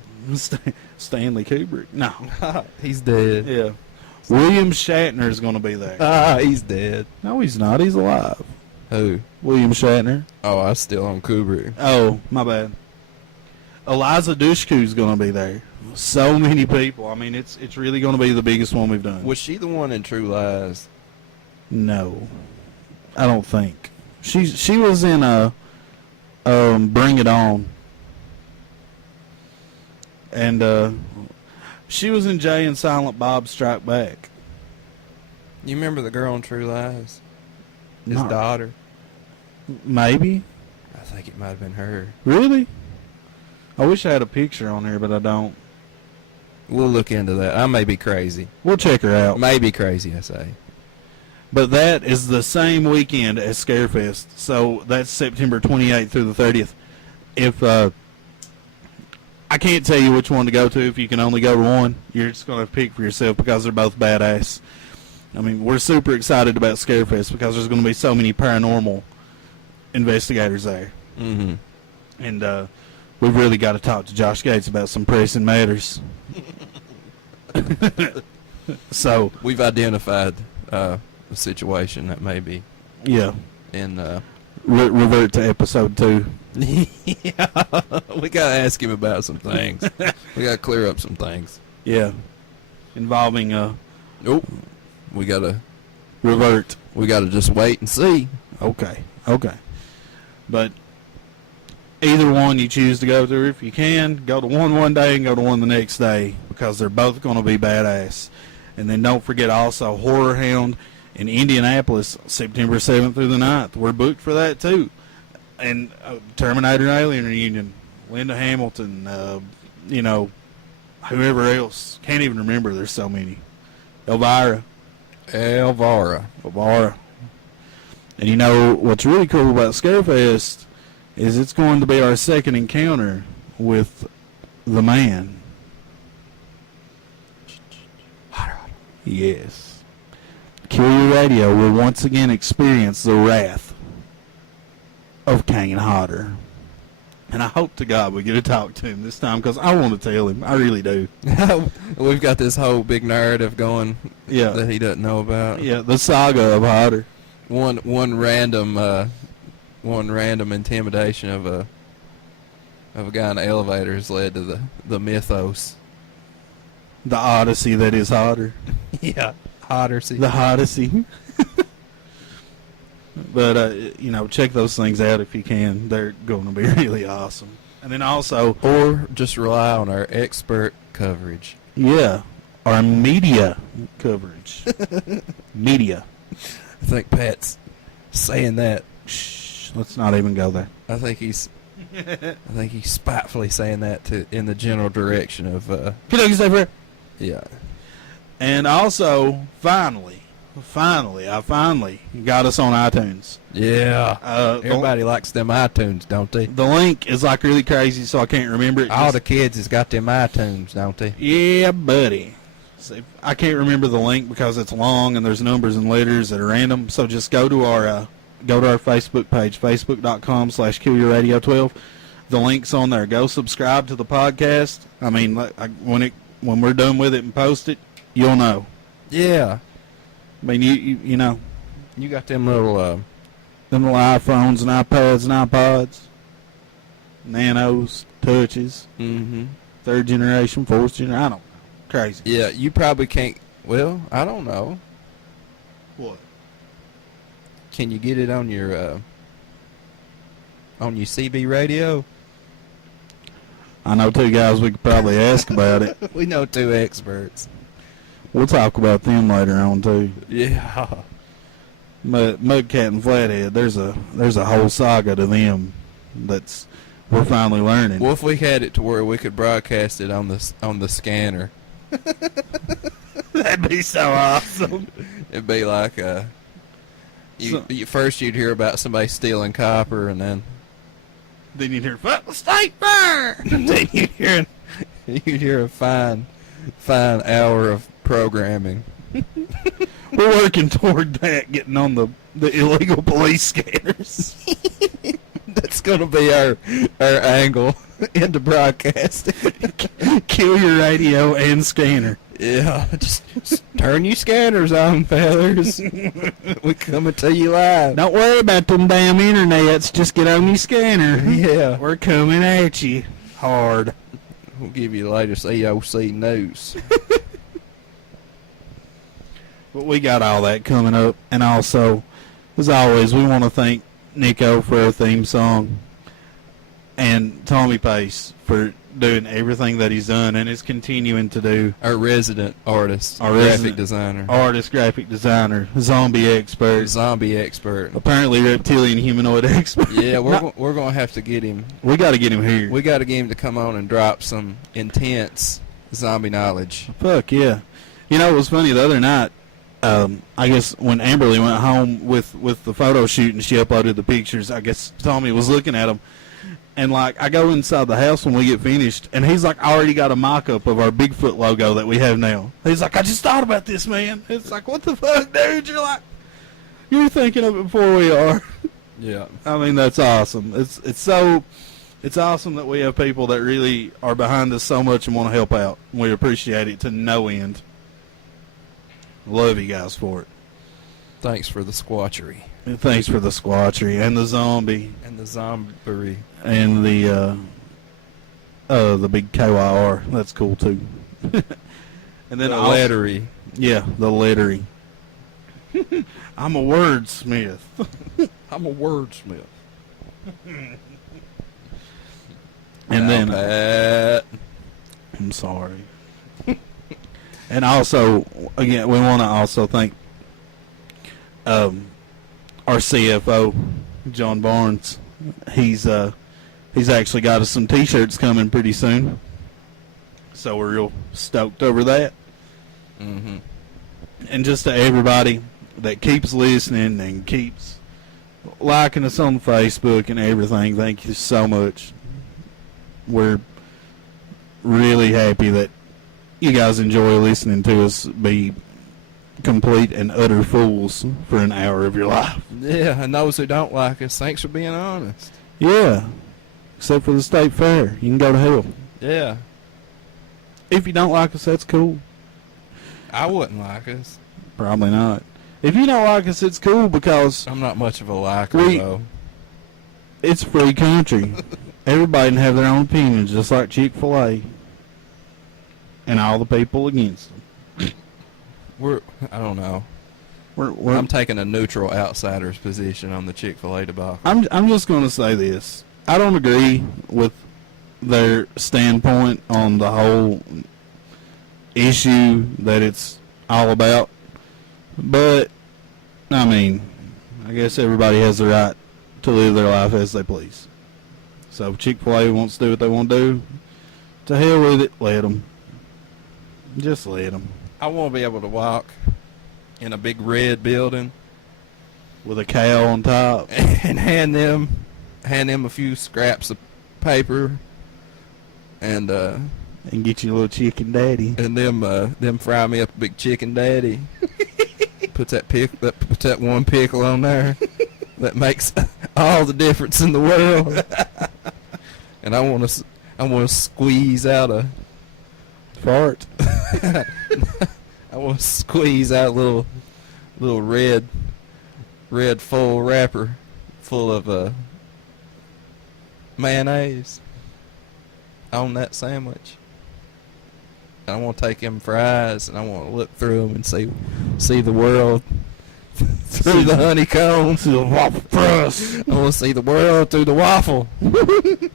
Stanley Kubrick. No, he's dead. Yeah. William Shatner's going to be there. He's dead. No, he's not. He's alive. Who? William Shatner. Oh, I was still on Kubrick. Oh, my bad. Eliza Dushku's going to be there. So many people. It's really going to be the biggest one we've done. Was she the one in True Lies? No, I don't think. She was in Bring It On, and she was in Jay and Silent Bob Strike Back. You remember the girl in True Lies? His daughter. Maybe. I think it might have been her. Really? I wish I had a picture on here, but I don't. We'll look into that. I may be crazy. We'll check her out. May be crazy, I say. But that is the same weekend as Scarefest. So that's September 28th through the 30th. If I can't tell you which one to go to if you can only go to one. You're just going to pick for yourself because they're both badass. We're super excited about Scarefest because there's going to be so many paranormal investigators there. Mm-hmm. And we've really got to talk to Josh Gates about some pressing matters. So we've identified the situation that may be. Yeah. And revert to episode 2. Yeah, we got to ask him about some things. We got to clear up some things. Yeah. Involving Nope. We got to revert. We got to just wait and see. Okay. But either one you choose to go to, if you can, go to one day and go to one the next day because they're both going to be badass. And then don't forget also Horror Hound in Indianapolis, September 7th through the 9th. We're booked for that too. And Terminator and Alien Reunion, Linda Hamilton, whoever else. Can't even remember. There's so many. Elvira. And what's really cool about Scarefest is it's going to be our second encounter with the man. Yes. KYR Radio will once again experience the wrath of Kane Hodder. And I hope to God we get to talk to him this time because I want to tell him. I really do. We've got this whole big narrative going Yeah. that he doesn't know about. Yeah, the saga of Hodder. One random intimidation of a guy in the elevator has led to the mythos. The odyssey that is Hodder. Yeah, Hoddersy. The Odyssey. But, check those things out if you can. They're going to be really awesome. And then also... Or just rely on our expert coverage. Yeah, our media coverage. Media. I think Pat's saying that. Shh, let's not even go there. I think he's spitefully saying that in the general direction of... Yeah. And also, finally, I finally got us on iTunes. Yeah. Everybody likes them iTunes, don't they? The link is like really crazy, so I can't remember it. All the kids has got them iTunes, don't they? Yeah, buddy. See, I can't remember the link because it's long and there's numbers and letters that are random. So just go to our Facebook page, facebook.com/KYRradio12. The link's on there. Go subscribe to the podcast. I mean, when we're done with it and post it, you'll know. Yeah. I mean, you know. You got them little iPhones and iPads and iPods, Nanos, Touches, third generation, fourth generation. I don't know. Crazy. Yeah, you probably can't. Well, I don't know. What? Can you get it on your CB radio? I know two guys we could probably ask about it. We know two experts. We'll talk about them later on too. Yeah. Mudcat and Flathead, there's a whole saga to them that's we're finally learning. Well, if we had it to where we could broadcast it on the scanner, that'd be so awesome. It'd be like first you'd hear about somebody stealing copper, and then you'd hear "Fuck the state fair." Then you'd hear a fine hour of programming. We're working toward that, getting on the illegal police scanners. That's going to be our angle into broadcasting. Kill your radio and scanner. Yeah, just turn your scanners on, fellas. We coming to you live. Don't worry about them damn internets. Just get on your scanner. Yeah. We're coming at you hard. We'll give you the latest EOC news. But we got all that coming up. And also, as always, we want to thank Nico for our theme song and Tommy Pace for doing everything that he's done and is continuing to do. Our resident artist, graphic designer, zombie expert, apparently reptilian humanoid expert. Yeah, we're going to have to get him. We got to get him here. We got to get him to come on and drop some intense zombie knowledge. Fuck yeah. You know, it was funny the other night. I guess when Amberly went home with the photo shoot and she uploaded the pictures, I guess Tommy was looking at them. And, like, I go inside the house when we get finished, and he's, like, already got a mock-up of our Bigfoot logo that we have now. He's like, I just thought about this, man. It's like, what the fuck, dude? You're like, you're thinking of it before we are. Yeah. I mean, that's awesome. It's awesome that we have people that really are behind us so much and want to help out. We appreciate it to no end. Love you guys for it. Thanks for the squatchery. And thanks for the squatchery and the zombie. And the zombiery. And the big KYR. That's cool too. And then the lettery. Yeah, the lettery. I'm a wordsmith. And then Pat. I'm sorry. And also, again, we want to also thank our CFO, John Barnes. He's actually got us some T-shirts coming pretty soon, so we're real stoked over that. Mm-hmm. And just to everybody that keeps listening and keeps liking us on Facebook and everything, thank you so much. We're really happy that you guys enjoy listening to us be complete and utter fools for an hour of your life. Yeah, and those who don't like us, thanks for being honest. Yeah. except for the state fair. You can go to hell. Yeah. If you don't like us, that's cool. I wouldn't like us. Probably not. If you don't like us, it's cool because I'm not much of a liker, though. it's a free country. Everybody can have their own opinions, just like Chick-fil-A. And all the people against them. I don't know. We're I'm taking a neutral outsider's position on the Chick-fil-A debacle. I'm just going to say this. I don't agree with their standpoint on the whole issue that it's all about. But, I mean, I guess everybody has the right to live their life as they please. So if Chick-fil-A wants to do what they want to do, to hell with it, let them. Just let them. I want to be able to walk in a big red building With a cow on top. and hand them a few scraps of paper and get you a little chicken daddy. them fry me up a big chicken daddy. Put that one pickle on there that makes all the difference in the world. And I want to squeeze out a Fart. I want to squeeze out a little red full wrapper full of mayonnaise on that sandwich. And I want to take them fries and I want to look through them and see the world through the honeycomb. See the waffle fries. I want to see the world through the waffle. I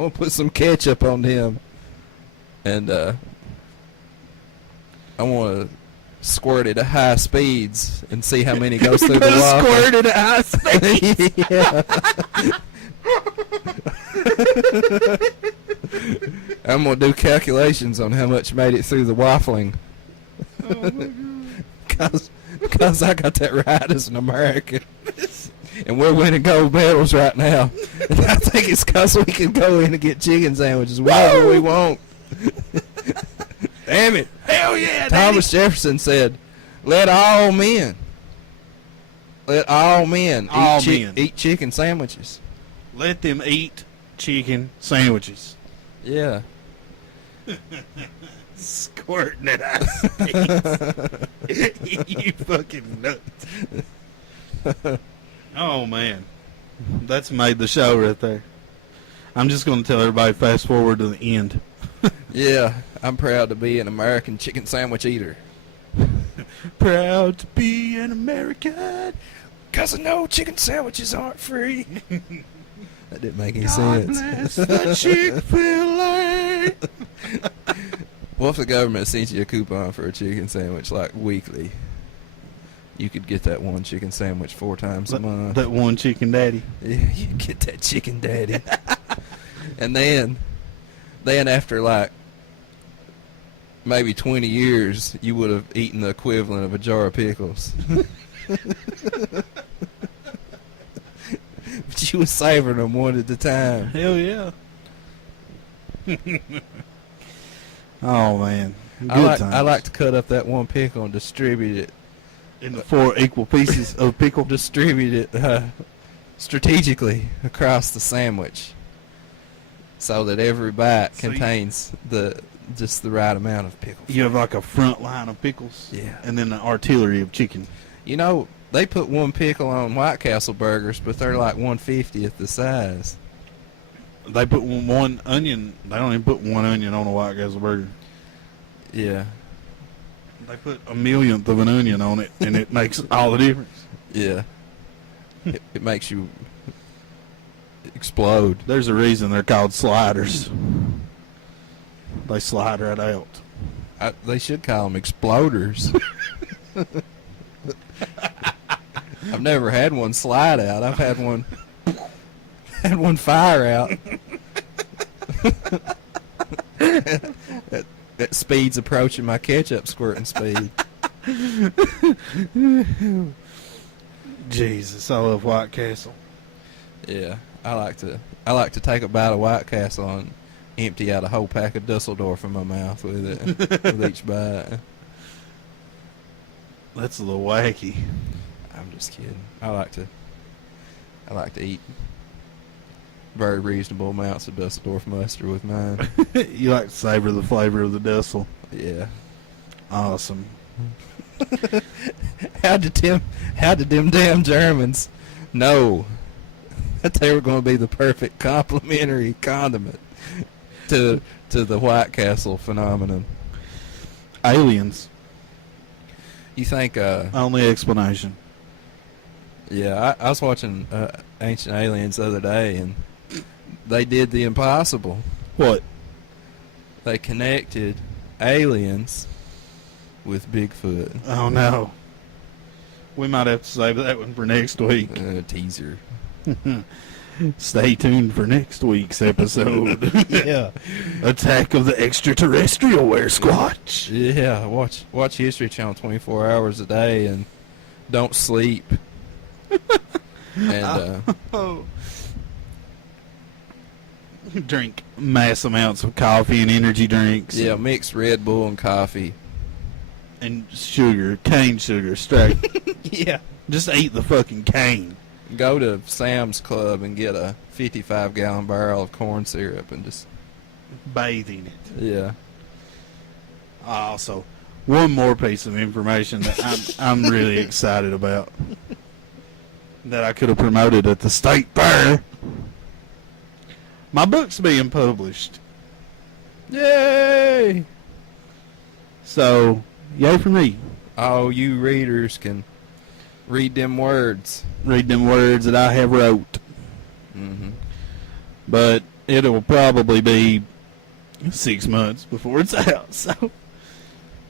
want to put some ketchup on them. And I want to squirt it at high speeds and see how many goes through the waffle. Squirt it at high speeds. Yeah. I'm going to do calculations on how much made it through the waffling. Oh my God. Because I got that right as an American. And we're winning gold medals right now. And I think it's because we can go in and get chicken sandwiches whenever we want. Damn it. Hell yeah, Thomas Jefferson said, let all men eat chicken sandwiches. Let them eat chicken sandwiches. Yeah. Squirting it out of space. You fucking nuts. Oh, man. That's made the show right there. I'm just going to tell everybody fast forward to the end. Yeah, I'm proud to be an American chicken sandwich eater. Proud to be an American. 'Cause I know chicken sandwiches aren't free. That didn't make any God sense. bless the Chick-fil-A. What if the government sent you a coupon for a chicken sandwich, like, weekly? You could get that one chicken sandwich 4 times a month. That one chicken daddy. Yeah, you get that chicken daddy. And then after, like, maybe 20 years, you would have eaten the equivalent of a jar of pickles. But you was savoring them one at a time. Hell yeah. Oh, man. Good I times. like to cut up that one pickle and distribute it. into 4 equal pieces of pickle. Distribute it strategically across the sandwich, so that every bite So contains just the right amount of pickle. You have like a front line of pickles. Yeah. And then an artillery of chicken. You know, they put one pickle on White Castle burgers, but they're like 1/50th the size. They put one onion. They don't even put one onion on a White Castle burger. Yeah. They put a millionth of an onion on it, and it makes all the difference. Yeah. It makes you explode. There's a reason they're called sliders. They slide right out. They should call them exploders. I've never had one slide out. I've had one fire out. That speed's approaching my ketchup squirting speed. Jesus, I love White Castle. Yeah, I like to take a bite of White Castle and empty out a whole pack of Dusseldorf in my mouth with it with each bite. That's a little wacky. I'm just kidding. I like to very reasonable amounts of Dusseldorf mustard with mine. You like to savor the flavor of the Dussel. Yeah. Awesome. How did them damn Germans know that they were going to be the perfect complementary condiment to the White Castle phenomenon? Aliens. You think? Only explanation. Yeah, I was watching Ancient Aliens the other day, and they did the impossible. What? They connected aliens with Bigfoot. Oh no. We might have to save that one for next week. Teaser. Stay tuned for next week's episode. Yeah. Attack of the Extraterrestrial Squatch. Yeah, watch History Channel 24 hours a day and don't sleep. And drink mass amounts of coffee and energy drinks. yeah, mix Red Bull and coffee. And sugar, cane sugar, straight. Yeah. Just eat the fucking cane. Go to Sam's Club and get a 55-gallon barrel of corn syrup and just Bathe in it. yeah. Also, one more piece of information that I'm really excited about that I could have promoted at the state fair. My book's being published. Yay! So, yay for me. All you readers can read them words. Read them words that I have wrote. Mm-hmm. But it will probably be 6 months before it's out. So,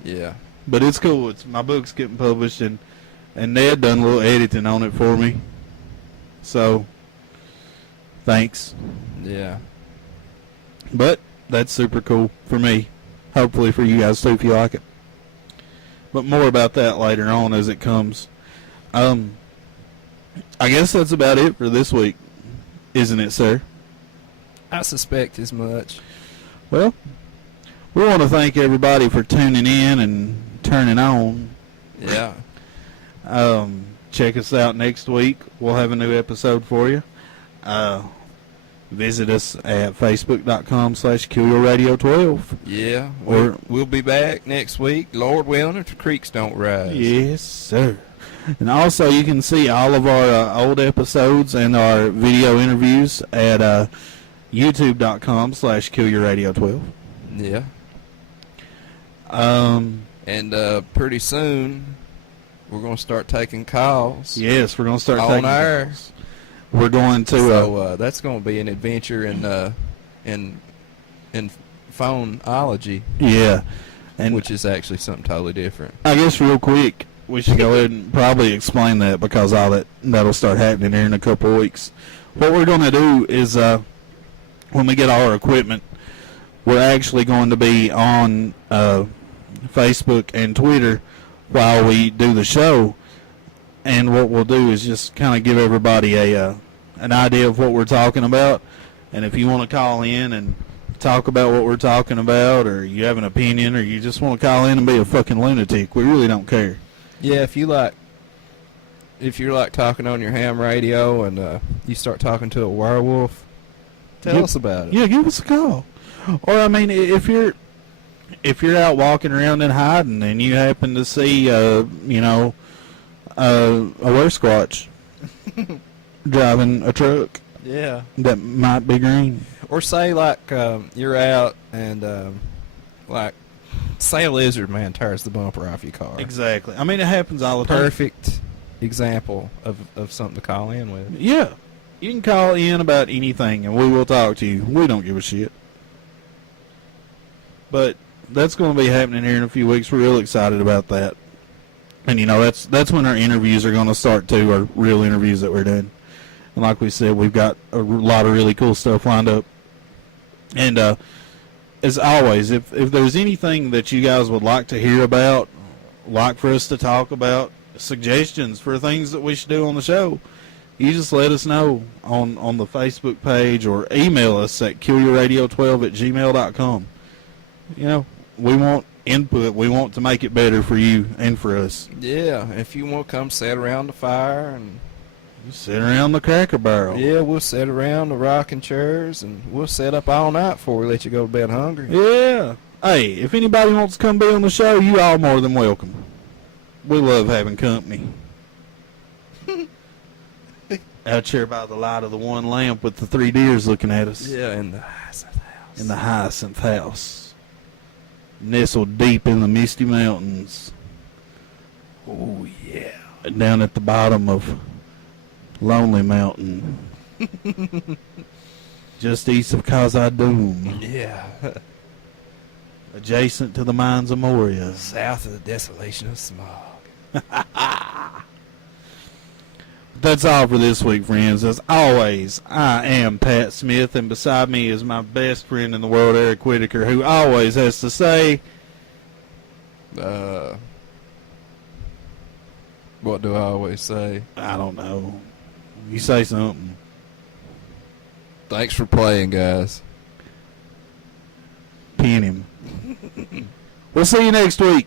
Yeah. but it's cool. My book's getting published, and Ned done a little editing on it for me. So, thanks. Yeah. But that's super cool for me. Hopefully for you guys too if you like it. But more about that later on as it comes. I guess that's about it for this week, isn't it, sir? I suspect as much. Well, we want to thank everybody for tuning in and turning on. Yeah. Check us out next week. We'll have a new episode for you. Visit us at facebook.com/KYRradio12. Yeah. Or- We'll be back next week, Lord willing, if the creeks don't rise. Yes, sir. And also, you can see all of our old episodes and our video interviews at youtube.com/KYRradio12. Yeah. Um, And pretty soon, we're going to start taking calls. yes, we're going to start On taking air. calls. We're going to... So that's going to be an adventure in phonology, yeah. And which is actually something totally different. I guess real quick, we should go ahead and probably explain that because that'll start happening here in a couple of weeks. What we're going to do is when we get all our equipment, we're actually going to be on Facebook and Twitter while we do the show. And what we'll do is just kind of give everybody an idea of what we're talking about. And if you want to call in and talk about what we're talking about, or you have an opinion, or you just want to call in and be a fucking lunatic, we really don't care. Yeah, if you're like talking on your ham radio and you start talking to a werewolf, tell us about it. Yeah, give us a call. Or I mean, if you're out walking around and hiding and you happen to see a Squatch driving a truck Yeah. that might be green. Or say like you're out and like say a lizard man tears the bumper off your car. Exactly. I mean, it happens all the time. Perfect example of something to call in with. Yeah. You can call in about anything and we will talk to you. We don't give a shit. But that's going to be happening here in a few weeks. We're real excited about that. And, that's when our interviews are going to start, too, our real interviews that we're doing. And like we said, we've got a lot of really cool stuff lined up. And as always, if there's anything that you guys would like to hear about, like for us to talk about, suggestions for things that we should do on the show, you just let us know on the Facebook page or email us at KYRradio12@gmail.com. We want input. We want to make it better for you and for us. Yeah, if you want to come sit around the fire and Sit around the Cracker Barrel. Yeah, we'll sit around the rocking chairs, and we'll set up all night before we let you go to bed hungry. Yeah. Hey, if anybody wants to come be on the show, you all more than welcome. We love having company. Out here by the light of the one lamp with the 3 deers looking at us. Yeah, in the Hyacinth House. In the Hyacinth House. Nestled deep in the Misty Mountains. Oh, yeah. Down at the bottom of Lonely Mountain. Just east of Khazad-dûm. Yeah. Adjacent to the mines of Moria. South of the desolation of smog. That's all for this week, friends. As always, I am Pat Smith, and beside me is my best friend in the world, Eric Whitaker, who always has to say, what do I always say? I don't know. You say something. Thanks for playing, guys. Pin him. We'll see you next week.